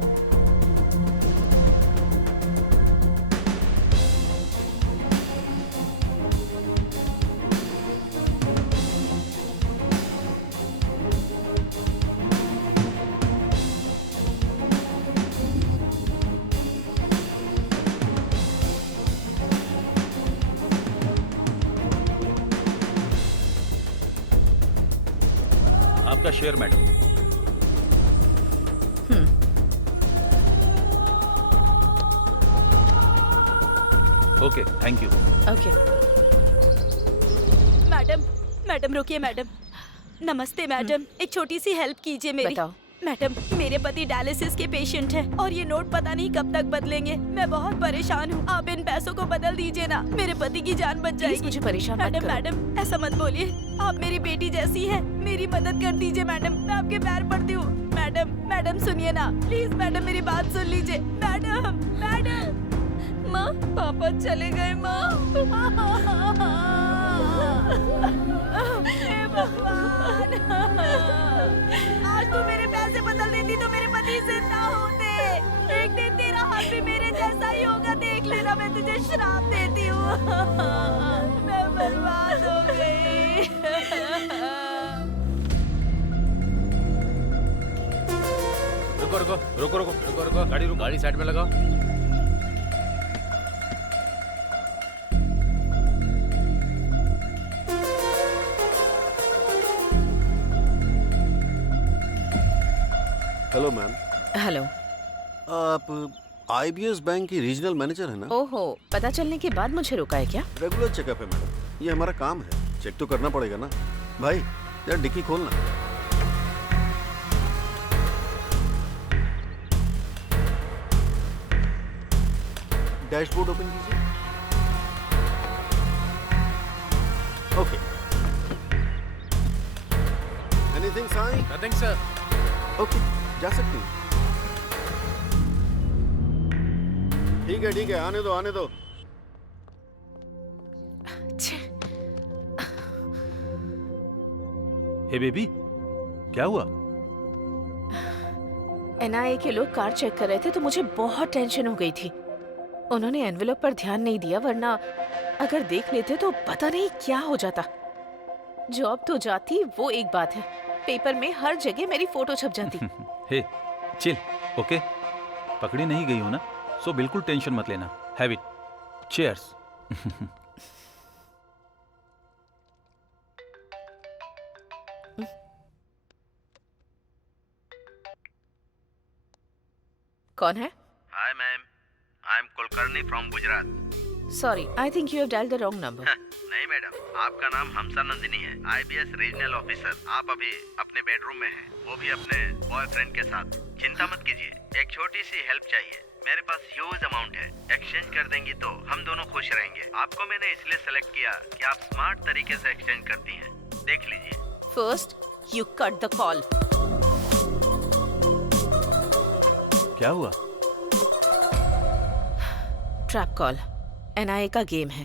आपका share madam. Okay, thank you. Okay. Madam रुकिए मैडम। नमस्ते मैडम, एक छोटी सी हेल्प कीजिए मेरी। बताओ। मैडम, मेरे पति डायलिसिस के पेशेंट हैं और ये नोट पता नहीं कब तक बदलेंगे। मैं बहुत परेशान हूँ, आप इन पैसों को बदल दीजिए ना, मेरे पति की जान बच जाएगी। मुझे परेशान मत करो। मैडम ऐसा मत बोलिए, आप मेरी बेटी जैसी है, मेरी मदद कर दीजिए मैडम, मैं आपके पैर पड़ती हूँ। मैडम सुनिए ना प्लीज, मैडम मेरी बात सुन लीजिए। मैडम माँ, पापा चले गए माँ। हे भगवान, आज तू मेरे पैसे बदल देती तो मेरे पति जिंदा होते। एक दिन तेरा हाथ भी मेरे जैसा ही होगा, देख लेना, मैं तुझे श्राप देती हूँ। मैं बर्बाद हो गई। रुको, गाड़ी साइड में लगाओ। Hello ma'am. हेलो। आप IBS बैंक की रीजनल मैनेजर है ना? ओहो, पता चलने के बाद मुझे रोका है क्या? रेगुलर चेकअप है मैडम, ये हमारा काम है, चेक तो करना पड़ेगा ना। भाई यार डिक्की खोलना। डैशबोर्ड ओपन कीजिए। Okay. Anything sign? Nothing sir. Okay, जा सकते हैं। ठीक है, आने दो। हे बेबी, क्या हुआ? एनआईए के लोग कार चेक कर रहे थे तो मुझे बहुत टेंशन हो गई थी। उन्होंने एनवेलप पर ध्यान नहीं दिया, वरना अगर देख लेते तो पता नहीं क्या हो जाता। जॉब तो जाती, वो एक बात है, पेपर में हर जगह मेरी फोटो छप जाती। हे चिल, ओके? पकड़ी नहीं गई हो ना, सो बिल्कुल टेंशन मत लेना। Have it. चीयर्स। कौन है? Hi ma'am, I am Kulkarni from Gujarat. Sorry, I think you have dialled the wrong number. नहीं मैडम, आपका नाम हमसा नंदिनी है, आईबीएस रीजनल ऑफिसर। आप अभी अपने बेडरूम में हैं, वो भी अपने बॉयफ्रेंड के साथ। चिंता मत कीजिए, एक छोटी सी हेल्प चाहिए। मेरे पास ह्यूज अमाउंट है, एक्सचेंज कर देंगी तो हम दोनों खुश रहेंगे। आपको मैंने इसलिए सेलेक्ट किया कि आप स्मार्ट तरीके से एक्सचेंज करती हैं। देख लीजिए। First you cut the call. क्या हुआ? ट्रैप कॉल, एनआईए का गेम है।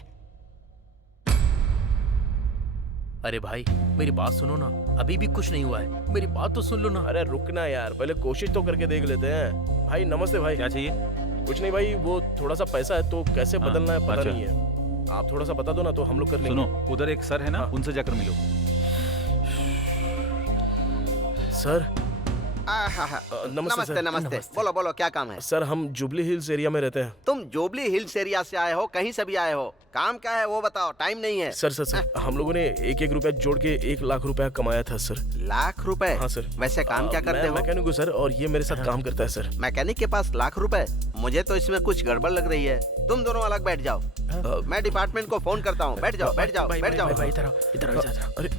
अरे भाई मेरी बात सुनो ना, अभी भी कुछ नहीं हुआ है, मेरी बात तो सुन लो ना। अरे रुकना यार, पहले कोशिश तो करके देख लेते हैं। भाई नमस्ते भाई। क्या चाहिए? कुछ नहीं भाई, वो थोड़ा सा पैसा है तो कैसे बदलना है पता अच्छा। नहीं है। आप थोड़ा सा बता दो ना तो हम लोग कर लेंगे। सुनो, उधर एक सर है ना, उनसे जाकर मिलो। सर नमस्ते सर। नमस्ते। बोलो बोलो, क्या काम है? सर हम जुबली हिल्स एरिया में रहते हैं। तुम जुबली हिल्स एरिया से आए हो, कहीं से भी आए हो, काम क्या है वो बताओ, टाइम नहीं है। सर हम लोगों ने एक एक रुपया जोड़ के 1 लाख रुपया कमाया था सर। लाख रुपए? हाँ सर। वैसे काम क्या करते हो? मैकेनिक हूँ सर, और ये मेरे साथ काम करता है सर। मैकेनिक के पास लाख रुपए? मुझे तो इसमें कुछ गड़बड़ लग रही है। तुम दोनों अलग बैठ जाओ, मैं डिपार्टमेंट को फोन करता हूँ। बैठ जाओ बैठ जाओ बैठ जाओ। इधर। अरे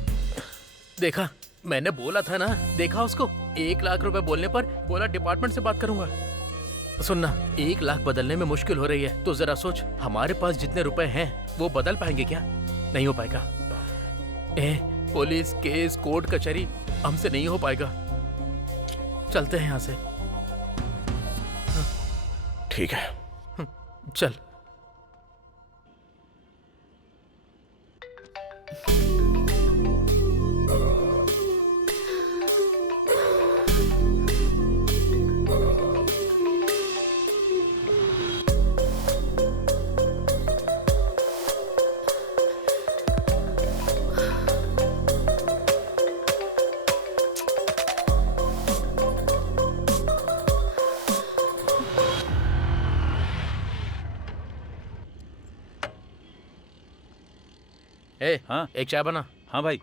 देखा, मैंने बोला था ना, देखा उसको। 1 लाख रुपए बोलने पर बोला डिपार्टमेंट से बात करूंगा। सुनना, 1 लाख बदलने में मुश्किल हो रही है तो जरा सोच, हमारे पास जितने रुपए हैं वो बदल पाएंगे क्या? नहीं हो पाएगा। पुलिस केस कोर्ट कचहरी हमसे नहीं हो पाएगा। चलते हैं यहाँ से। ठीक है चल। हाँ एक चाय बना। हाँ भाई।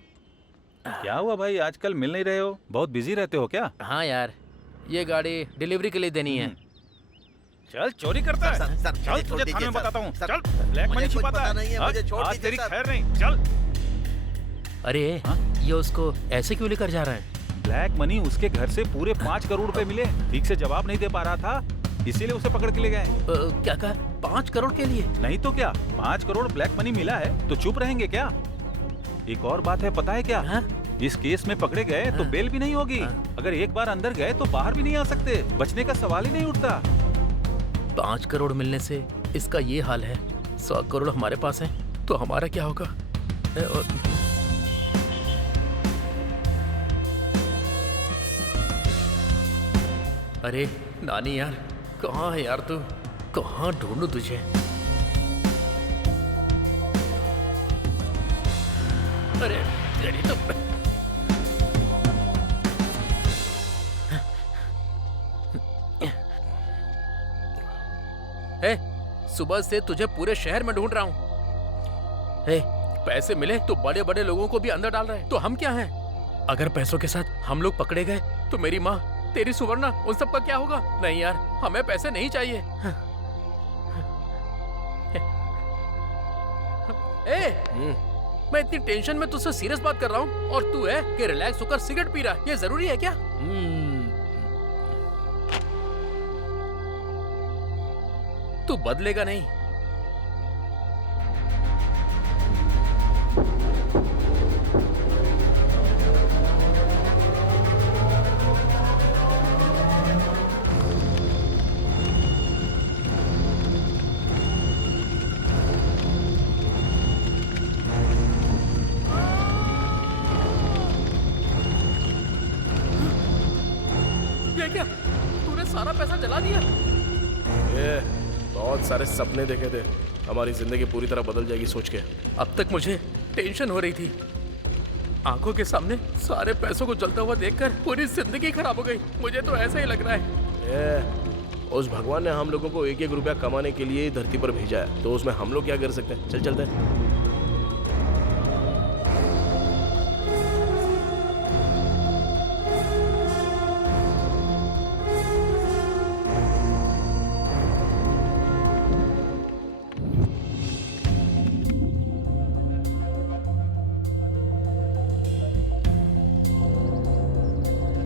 क्या हुआ भाई, आजकल मिल नहीं रहे हो, बहुत बिजी रहते हो क्या? हाँ यार, ये गाड़ी डिलीवरी के लिए देनी है। चल चोरी करता है। चल तुझे थाने में बताता हूँ। चल, ब्लैक मनी छुपाता है। आज तेरी खैर नहीं, चल। अरे ये उसको ऐसे क्यों लेकर जा रहा है? ब्लैक मनी उसके घर से पूरे 5 करोड़ रुपए मिले, ठीक से जवाब नहीं दे पा रहा था, इसीलिए उसे पकड़ के ले गए। क्या कहा? 5 करोड़ के लिए? नहीं तो क्या, 5 करोड़ ब्लैक मनी मिला है तो चुप रहेंगे क्या? एक और बात है, पता है क्या? इस केस में पकड़े गए तो बेल भी नहीं होगी। अगर एक बार अंदर गए तो बाहर भी नहीं आ सकते, बचने का सवाल ही नहीं उठता। 5 करोड़ मिलने से इसका ये हाल है, 100 करोड़ हमारे पास है तो हमारा क्या होगा? अरे नानी यार, कहाँ है यार तू? कहाँ ढूंढूं तुझे? अरे तेरी तो सुबह से तुझे पूरे शहर में ढूंढ रहा हूँ। पैसे मिले तो बड़े बड़े लोगों को भी अंदर डाल रहे हैं, तो हम क्या हैं? अगर पैसों के साथ हम लोग पकड़े गए तो मेरी माँ, तेरी सुवर्णा, उन सब का क्या होगा? नहीं यार, हमें पैसे नहीं चाहिए। मैं इतनी टेंशन में तुझसे सीरियस बात कर रहा हूँ और तू है कि रिलैक्स होकर सिगरेट पी रहा है। ये जरूरी है क्या? तू बदलेगा नहीं। सारे सपने देखे थे, हमारी जिंदगी पूरी तरह बदल जाएगी सोच के। अब तक मुझे टेंशन हो रही थी, आंखों के सामने सारे पैसों को जलता हुआ देखकर पूरी जिंदगी खराब हो गई। मुझे तो ऐसा ही लग रहा है। उस भगवान ने हम लोगों को एक एक रुपया कमाने के लिए धरती पर भेजा है, तो उसमें हम लोग क्या कर सकते हैं? चल चलते हैं।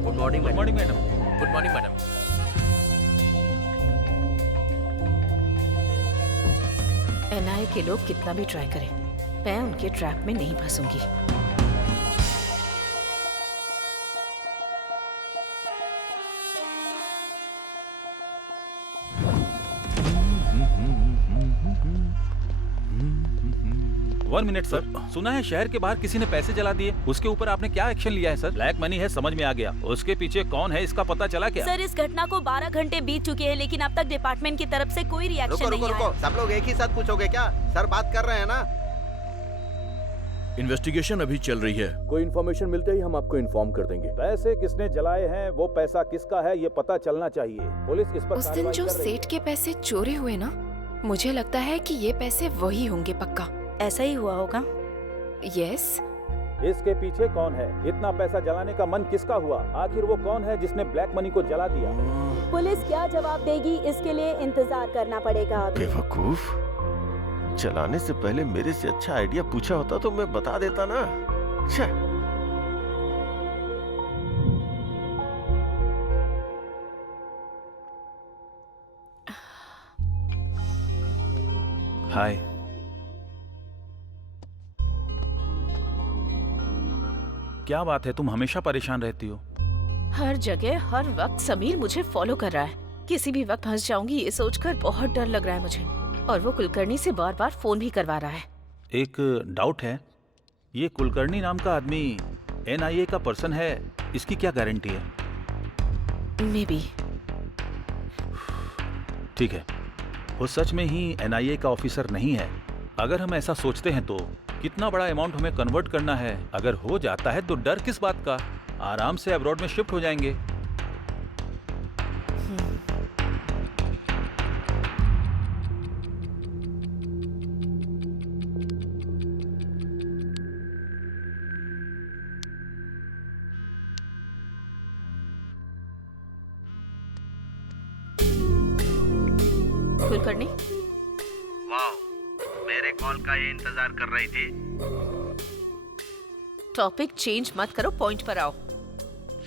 Good morning madam. Good morning madam. NIA के लोग कितना भी ट्राई करें, मैं उनके ट्रैप में नहीं फंसूंगी। वन मिनट सर, सुना है शहर के बाहर किसी ने पैसे जला दिए, उसके ऊपर आपने क्या एक्शन लिया है सर? ब्लैक मनी है, समझ में आ गया, उसके पीछे कौन है इसका पता चला क्या? सर इस घटना को 12 घंटे बीत चुके हैं, लेकिन अब तक डिपार्टमेंट की तरफ से कोई रिएक्शन नहीं आया। सब लोग एक ही साथ पूछोगे क्या? सर बात कर रहे हैं ना। इन्वेस्टिगेशन अभी चल रही है, कोई इन्फॉर्मेशन मिलते ही हम आपको इन्फॉर्म कर देंगे। पैसे किसने जलाए हैं, वो पैसा किसका है, ये पता चलना चाहिए। पुलिस इस पर उस दिन जो सेठ के पैसे चोरी हुए ना, मुझे लगता है कि ये पैसे वही होंगे पक्का। ऐसा ही हुआ होगा। यस। इसके पीछे कौन है? इतना पैसा जलाने का मन किसका हुआ? आखिर वो कौन है जिसने ब्लैक मनी को जला दिया? पुलिस क्या जवाब देगी, इसके लिए इंतजार करना पड़ेगा अभी। बेवकूफ, जलाने से पहले मेरे से अच्छा आइडिया पूछा होता तो मैं बता देता ना। छे। हाय। क्या बात है, तुम हमेशा परेशान रहती हो? हर जगह हर वक्त समीर मुझे फॉलो कर रहा है। किसी भी वक्त फंस जाऊंगी ये सोचकर बहुत डर लग रहा है मुझे। और वो कुलकर्णी से बार बार फोन भी करवा रहा है। एक डाउट है, ये कुलकर्णी नाम का आदमी एनआईए का पर्सन है, इसकी क्या गारंटी है? May be. ठीक है, वो सच में ही एनआईए का ऑफिसर नहीं है। अगर हम ऐसा सोचते हैं तो कितना बड़ा अमाउंट हमें कन्वर्ट करना है। अगर हो जाता है तो डर किस बात का, आराम से अब्रॉड में शिफ्ट हो जाएंगे। कुलकर्णी, वाह, मेरे कॉल का ये इंतजार कर रही थी। टॉपिक चेंज मत करो, पॉइंट पर आओ।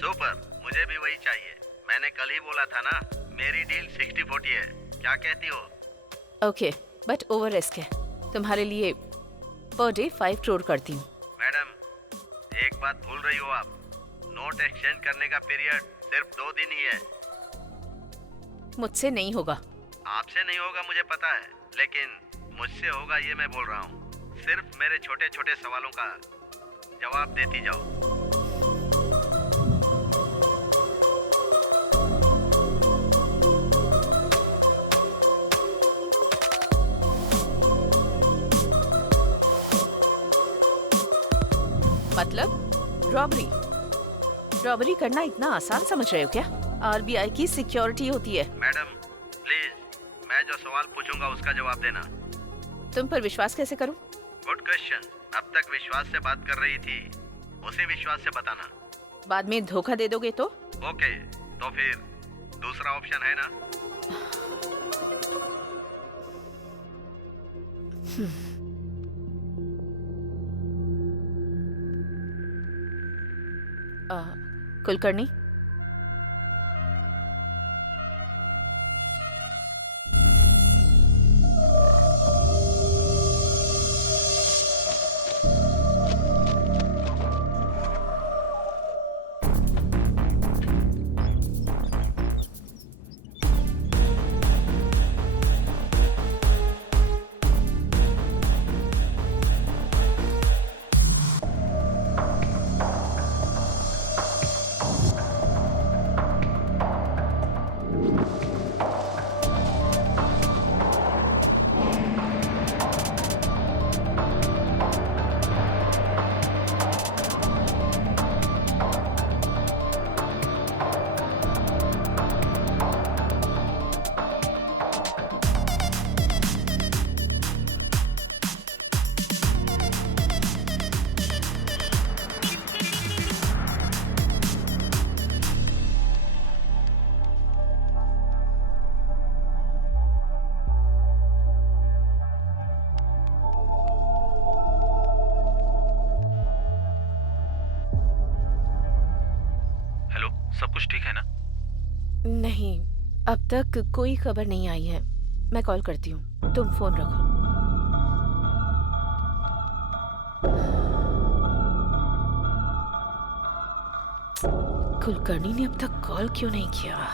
सुपर, मुझे भी वही चाहिए। मैंने कल ही बोला था ना, मेरी डील 60-40 है। क्या कहती हो? ओके, बट ओवर रिस्क है। तुम्हारे लिए पर डे 5 करोड़ करती हूँ। मैडम, एक बात भूल रही हो आप। नोट एक्सचेंज करने का पीरियड सिर्फ 2 दिन ही है। मुझसे नहीं होगा। आपसे नहीं होगा मुझे पता है, लेकिन मुझसे होगा ये मैं बोल रहा हूँ। सिर्फ मेरे छोटे छोटे सवालों का जवाब देती जाओ। मतलब रॉबरी करना इतना आसान समझ रहे हो क्या? आरबीआई की सिक्योरिटी होती है। मैडम प्लीज, मैं जो सवाल पूछूंगा उसका जवाब देना। तुम पर विश्वास कैसे करूं? Good question. अब तक विश्वास से बात कर रही थी, उसी विश्वास से बताना। बाद में धोखा दे दोगे तो? ओके, तो फिर दूसरा ऑप्शन है ना? कुलकर्णी, सब कुछ ठीक है ना? नहीं, अब तक कोई खबर नहीं आई है। मैं कॉल करती हूँ, तुम फोन रखो। कुलकर्णी ने अब तक कॉल क्यों नहीं किया?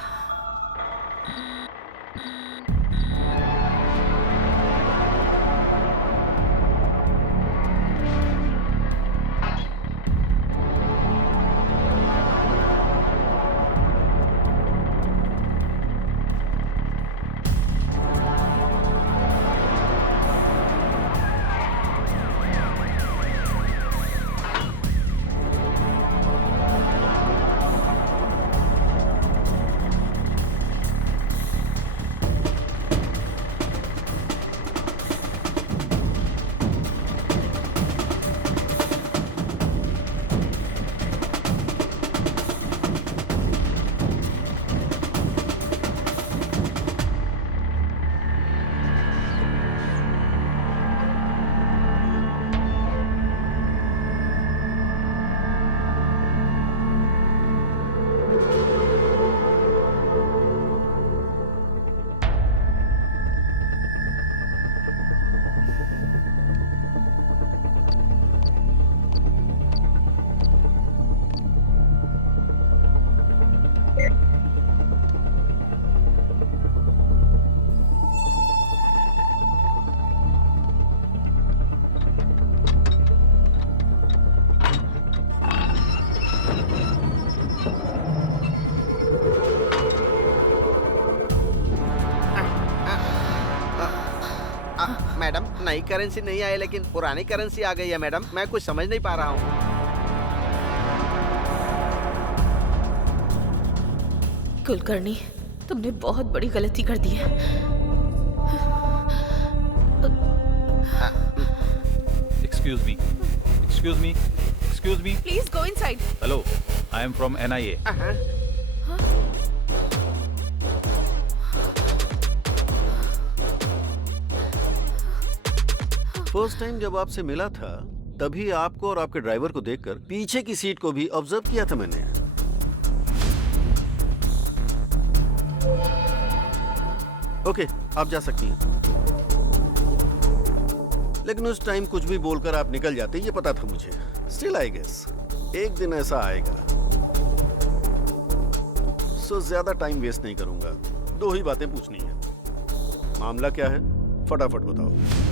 मैडम, नई करेंसी नहीं आई लेकिन पुरानी करेंसी आ गई है मैडम। मैं कुछ समझ नहीं पा रहा हूँ। कुलकर्णी, तुमने बहुत बड़ी गलती कर दी है। Excuse me, excuse me, excuse me. Please go inside. Hello, I am from NIA। First time जब आपसे मिला था तभी आपको और आपके ड्राइवर को देखकर पीछे की सीट को भी ऑब्जर्व किया था मैंने। ओके, आप जा सकती हैं। लेकिन उस टाइम कुछ भी बोलकर आप निकल जाते, ये पता था मुझे। स्टिल आई गेस एक दिन ऐसा आएगा। सो ज्यादा टाइम वेस्ट नहीं करूंगा, 2 ही बातें पूछनी है। मामला क्या है, फटाफट बताओ।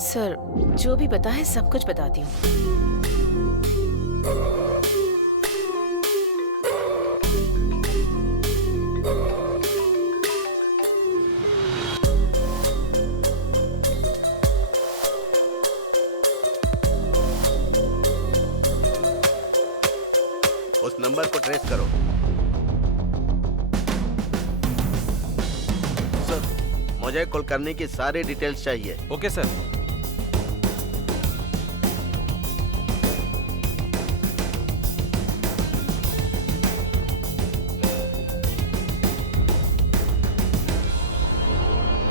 सर, जो भी पता है सब कुछ बताती हूँ। उस नंबर को ट्रेस करो। सर, मुझे कुलकर्णी की सारी डिटेल्स चाहिए। Okay sir.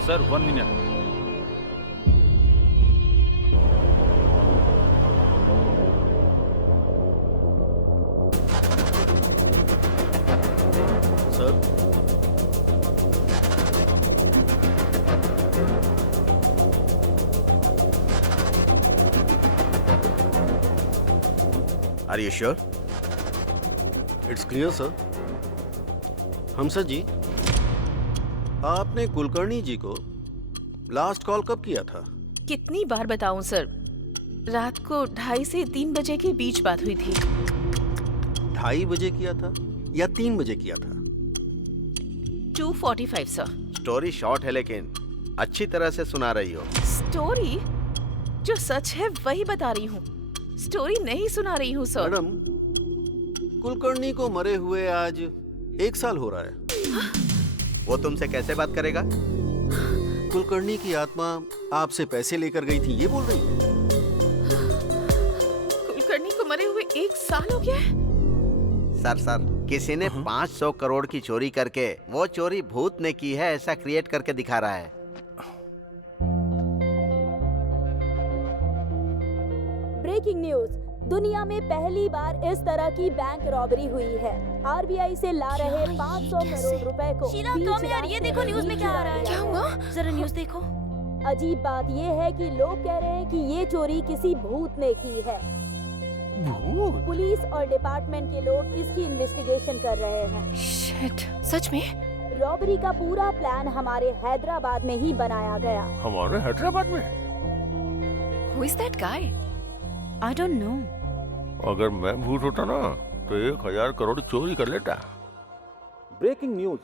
Sir 1 minute. Sir, are you sure? It's clear sir. हमसर जी, आपने कुलकर्णी जी को लास्ट कॉल कब किया था? कितनी बार बताऊं सर, रात को 2:30 से 3 बजे के बीच बात हुई थी। 2:30 बजे किया था या 3 बजे किया था? 2:45 सर। स्टोरी शॉर्ट है लेकिन अच्छी तरह से सुना रही हो। स्टोरी जो सच है वही बता रही हूँ, स्टोरी नहीं सुना रही हूँ सर। मैडम, कुलकर्णी को मरे हुए आज 1 साल हो रहा है। वो तुमसे कैसे बात करेगा? कुलकर्णी की आत्मा आपसे पैसे लेकर गई थी, ये बोल रही है। कुलकर्णी को मरे हुए 1 साल हो गया है। सर, किसी ने 500 करोड़ की चोरी करके वो चोरी भूत ने की है ऐसा क्रिएट करके दिखा रहा है। ब्रेकिंग न्यूज, दुनिया में पहली बार इस तरह की बैंक रॉबरी हुई है। आरबीआई से ला रहे 500 करोड़ रुपए को शीला कम यार, ये देखो न्यूज में क्या आ रहा है। क्या हुआ? जरा न्यूज देखो। अजीब बात ये है कि लोग कह रहे हैं कि ये चोरी किसी भूत ने की है। भूत? पुलिस और डिपार्टमेंट के लोग इसकी इन्वेस्टिगेशन कर रहे हैं। शिट, सच में? रॉबरी का पूरा प्लान हमारे हैदराबाद में ही बनाया गया। हमारे हैदराबाद में? Who is that guy? I don't know. अगर मैं भूत होता ना तो 1000 करोड़ चोरी कर लेता। ब्रेकिंग न्यूज,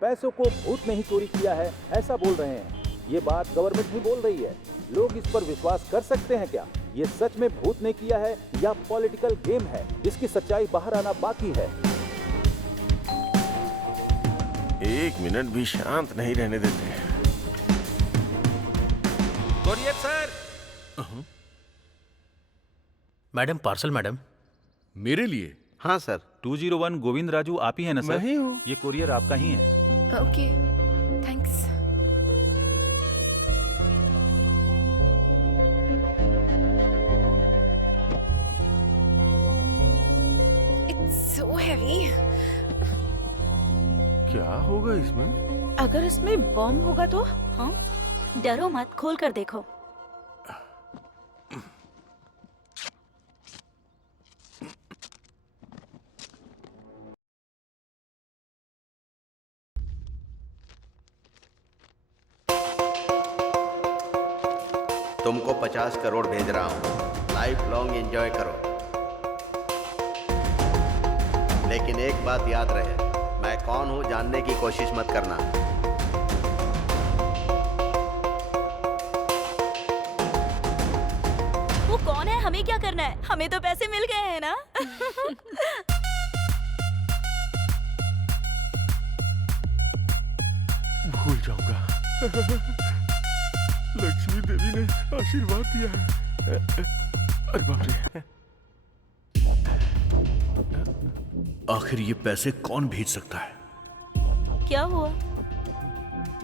पैसों को भूत ने ही चोरी किया है ऐसा बोल रहे हैं। ये बात गवर्नमेंट ही बोल रही है। लोग इस पर विश्वास कर सकते हैं क्या? ये सच में भूत ने किया है या पॉलिटिकल गेम है? इसकी सच्चाई बाहर आना बाकी है। एक मिनट भी शांत नहीं रहने देते। Courier sir. Madam, parcel madam. मेरे लिए? हाँ सर। 201 गोविंद राजू आप ही है ना सर? मैं ही हूँ। ये कोरियर आपका ही है। Okay, thanks. It's so heavy. क्या होगा इसमें? अगर इसमें बम होगा तो? हाँ, डरो मत, खोल कर देखो। तुमको 50 करोड़ भेज रहा हूँ, लाइफ लॉन्ग एंजॉय करो। लेकिन एक बात याद रहे, मैं कौन हूँ जानने की कोशिश मत करना। वो कौन है, हमें क्या करना है? हमें तो पैसे मिल गए हैं ना। भूल जाऊंगा। लक्ष्मी देवी ने आशीर्वाद दिया है। अरे बाप रे। आखिर ये पैसे कौन भेज सकता है? क्या हुआ?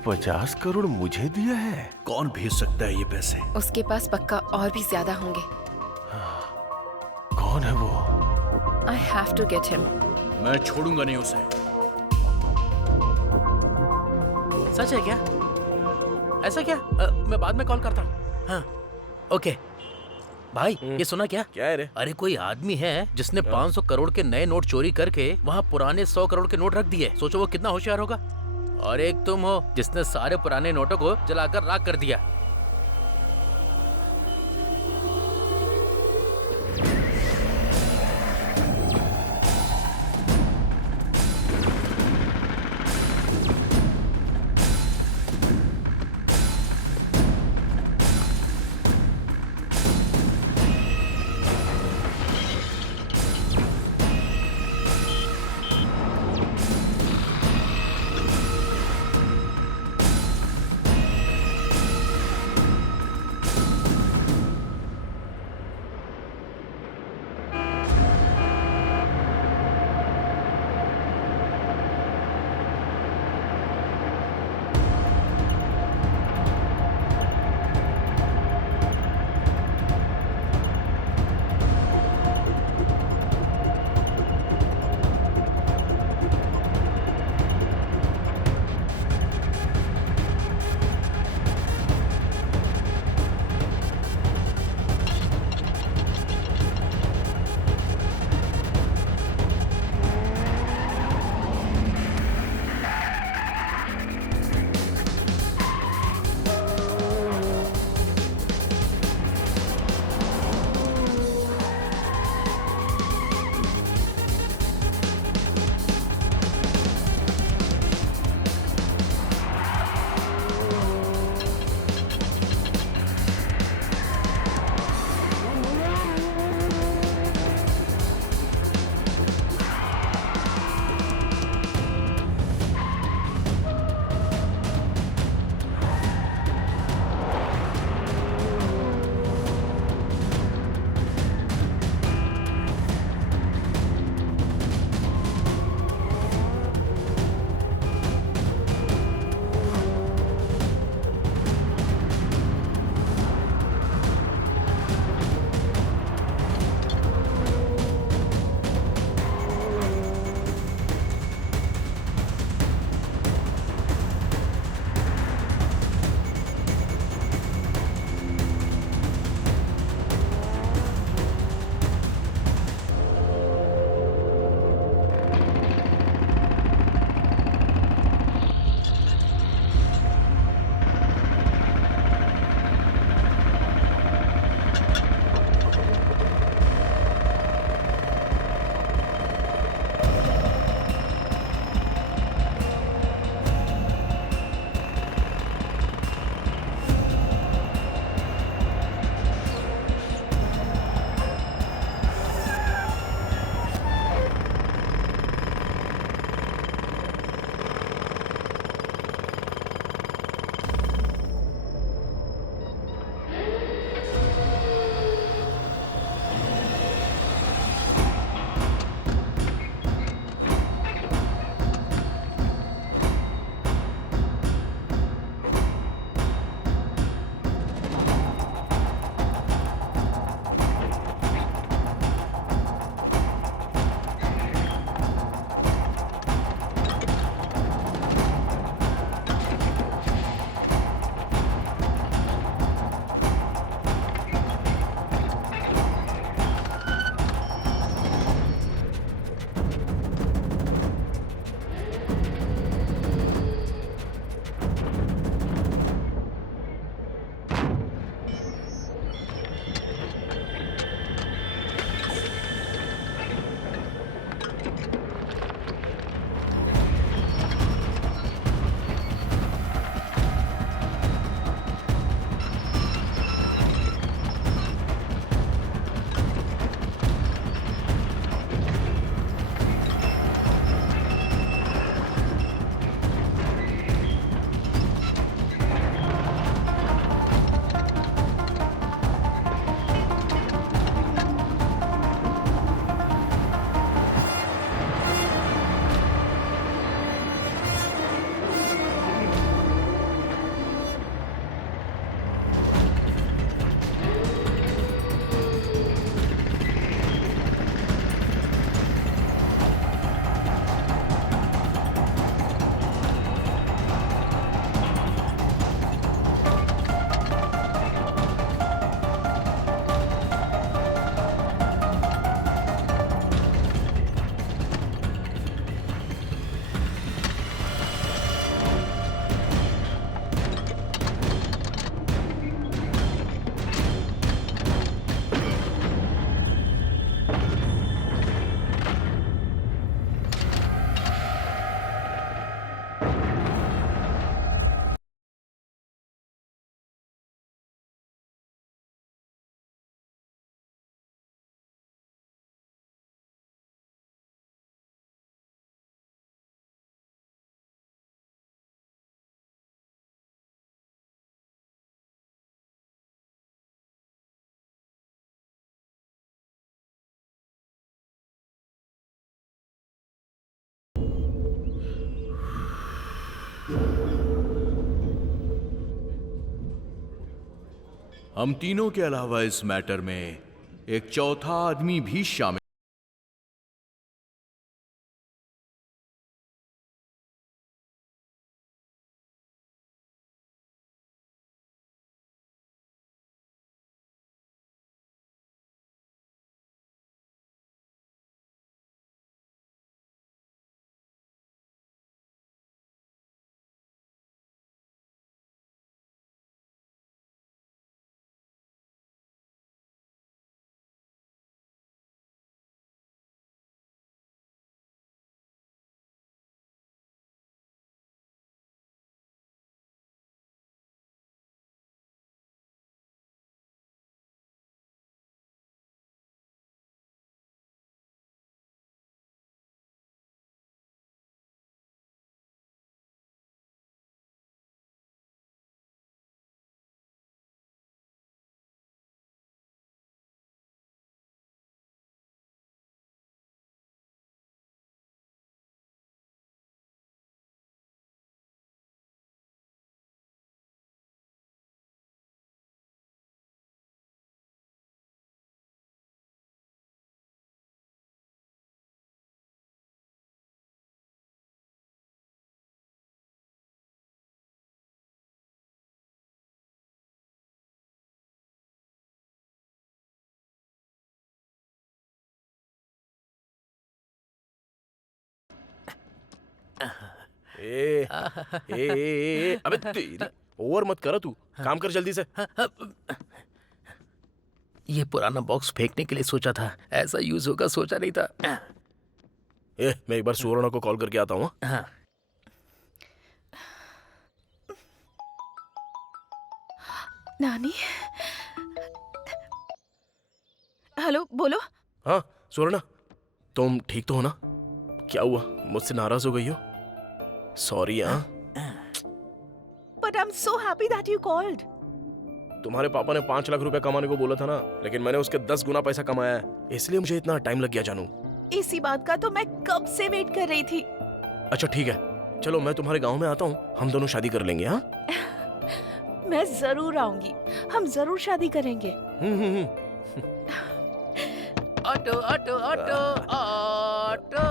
50 करोड़ मुझे दिया है? कौन भेज सकता है ये पैसे? उसके पास पक्का और भी ज्यादा होंगे। कौन है वो? I have to get him. मैं छोड़ूंगा नहीं उसे। सच है क्या? ऐसा क्या? मैं बाद में कॉल करता हूँ। हाँ, ओके। भाई, ये सुना क्या? क्या है रे? अरे कोई आदमी है जिसने 500 करोड़ के नए नोट चोरी करके वहाँ पुराने 100 करोड़ के नोट रख दिए। सोचो वो कितना होशियार होगा। और एक तुम हो जिसने सारे पुराने नोटों को जलाकर राख कर दिया। हम तीनों के अलावा इस मैटर में एक चौथा आदमी भी शामिल। ए, अबे तेरी ओवर मत कर तू, काम कर जल्दी से। ये पुराना बॉक्स फेंकने के लिए सोचा था, ऐसा यूज होगा सोचा नहीं था। मैं एक बार सुवर्णा को कॉल करके आता हूँ। हाँ। नानी, हेलो, बोलो। हाँ सुवर्णा, तुम ठीक तो हो ना? क्या हुआ, मुझसे नाराज हो गई हो? सॉरी। हाँ, but I am so happy that you called. तुम्हारे पापा ने 5 लाख रुपए कमाने को बोला था ना, लेकिन मैंने उसके 10 गुना पैसा कमाया है, इसलिए मुझे इतना टाइम लग गया जानू। इसी बात का तो मैं कब से वेट कर रही थी। अच्छा ठीक है, चलो मैं तुम्हारे गांव में आता हूँ, हम दोनों शादी कर लेंगे। हाँ मैं जरूर आऊंगी, हम जरूर शादी करेंगे। Auto auto auto auto.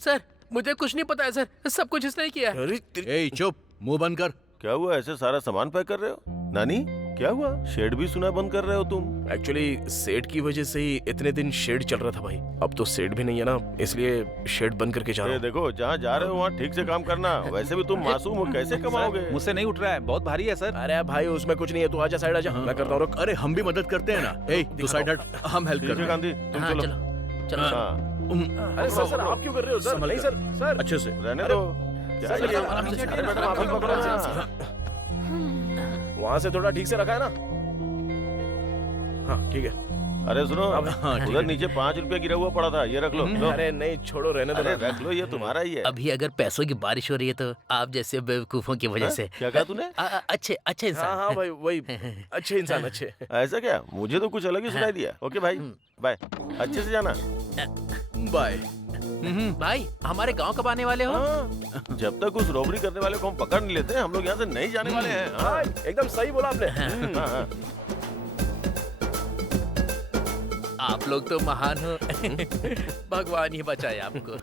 Sir मुझे कुछ नहीं पता है सर, सब कुछ इसने ही किया है। ए चुप, मुंह बंद कर। क्या हुआ, ऐसे सारा सामान पैक कर रहे हो? नानी क्या हुआ, शेड भी सुना बंद कर रहे हो तुम? एक्चुअली शेड की वजह से ही इतने दिन शेड चल रहा था भाई, अब तो शेड भी नहीं है ना, इसलिए शेड बंद करके जा रहा हूँ। देखो जहाँ जा रहे हो वहाँ ठीक से काम करना, वैसे भी तुम मासूम हो, कैसे कमाओगे? मुझसे नहीं उठ रहा है, बहुत भारी है सर। अरे भाई उसमें कुछ नहीं है, तू आजा साइड आजा, मैं करता हूँ। अरे हम भी मदद करते हैं ना। ए तू साइड हट, हम हेल्प करते हैं। गांधी तुम चलो। अरे सर आप क्यों कर रहे हो सर? नहीं सर, सर अच्छे से रहने दो। वहाँ से थोड़ा ठीक से रखा है ना? हाँ ठीक है। अरे सुनो, उधर नीचे 5 रुपया गिरा हुआ पड़ा था, ये रख लो। अरे नहीं छोड़ो, रहने दो। रख लो, ये तुम्हारा ही है। अभी अगर पैसों की बारिश हो रही है तो आप जैसे बेवकूफों की वजह से। क्या कहा तूने? अच्छे अच्छे इंसान। हाँ भाई वही अच्छे इंसान, अच्छे। ऐसा क्या, मुझे तो कुछ अलग ही सुनाई दिया। ओके भाई बाय, अच्छे से जाना। बाय। भाई हमारे गांव कब आने वाले हो? जब तक उस रॉबरी करने वाले को हम पकड़ नहीं लेते, हम लोग यहाँ से नहीं जाने वाले हैं। हाँ। एकदम सही बोला आपने। आप लोग तो महान हो। भगवान ही बचाए आपको।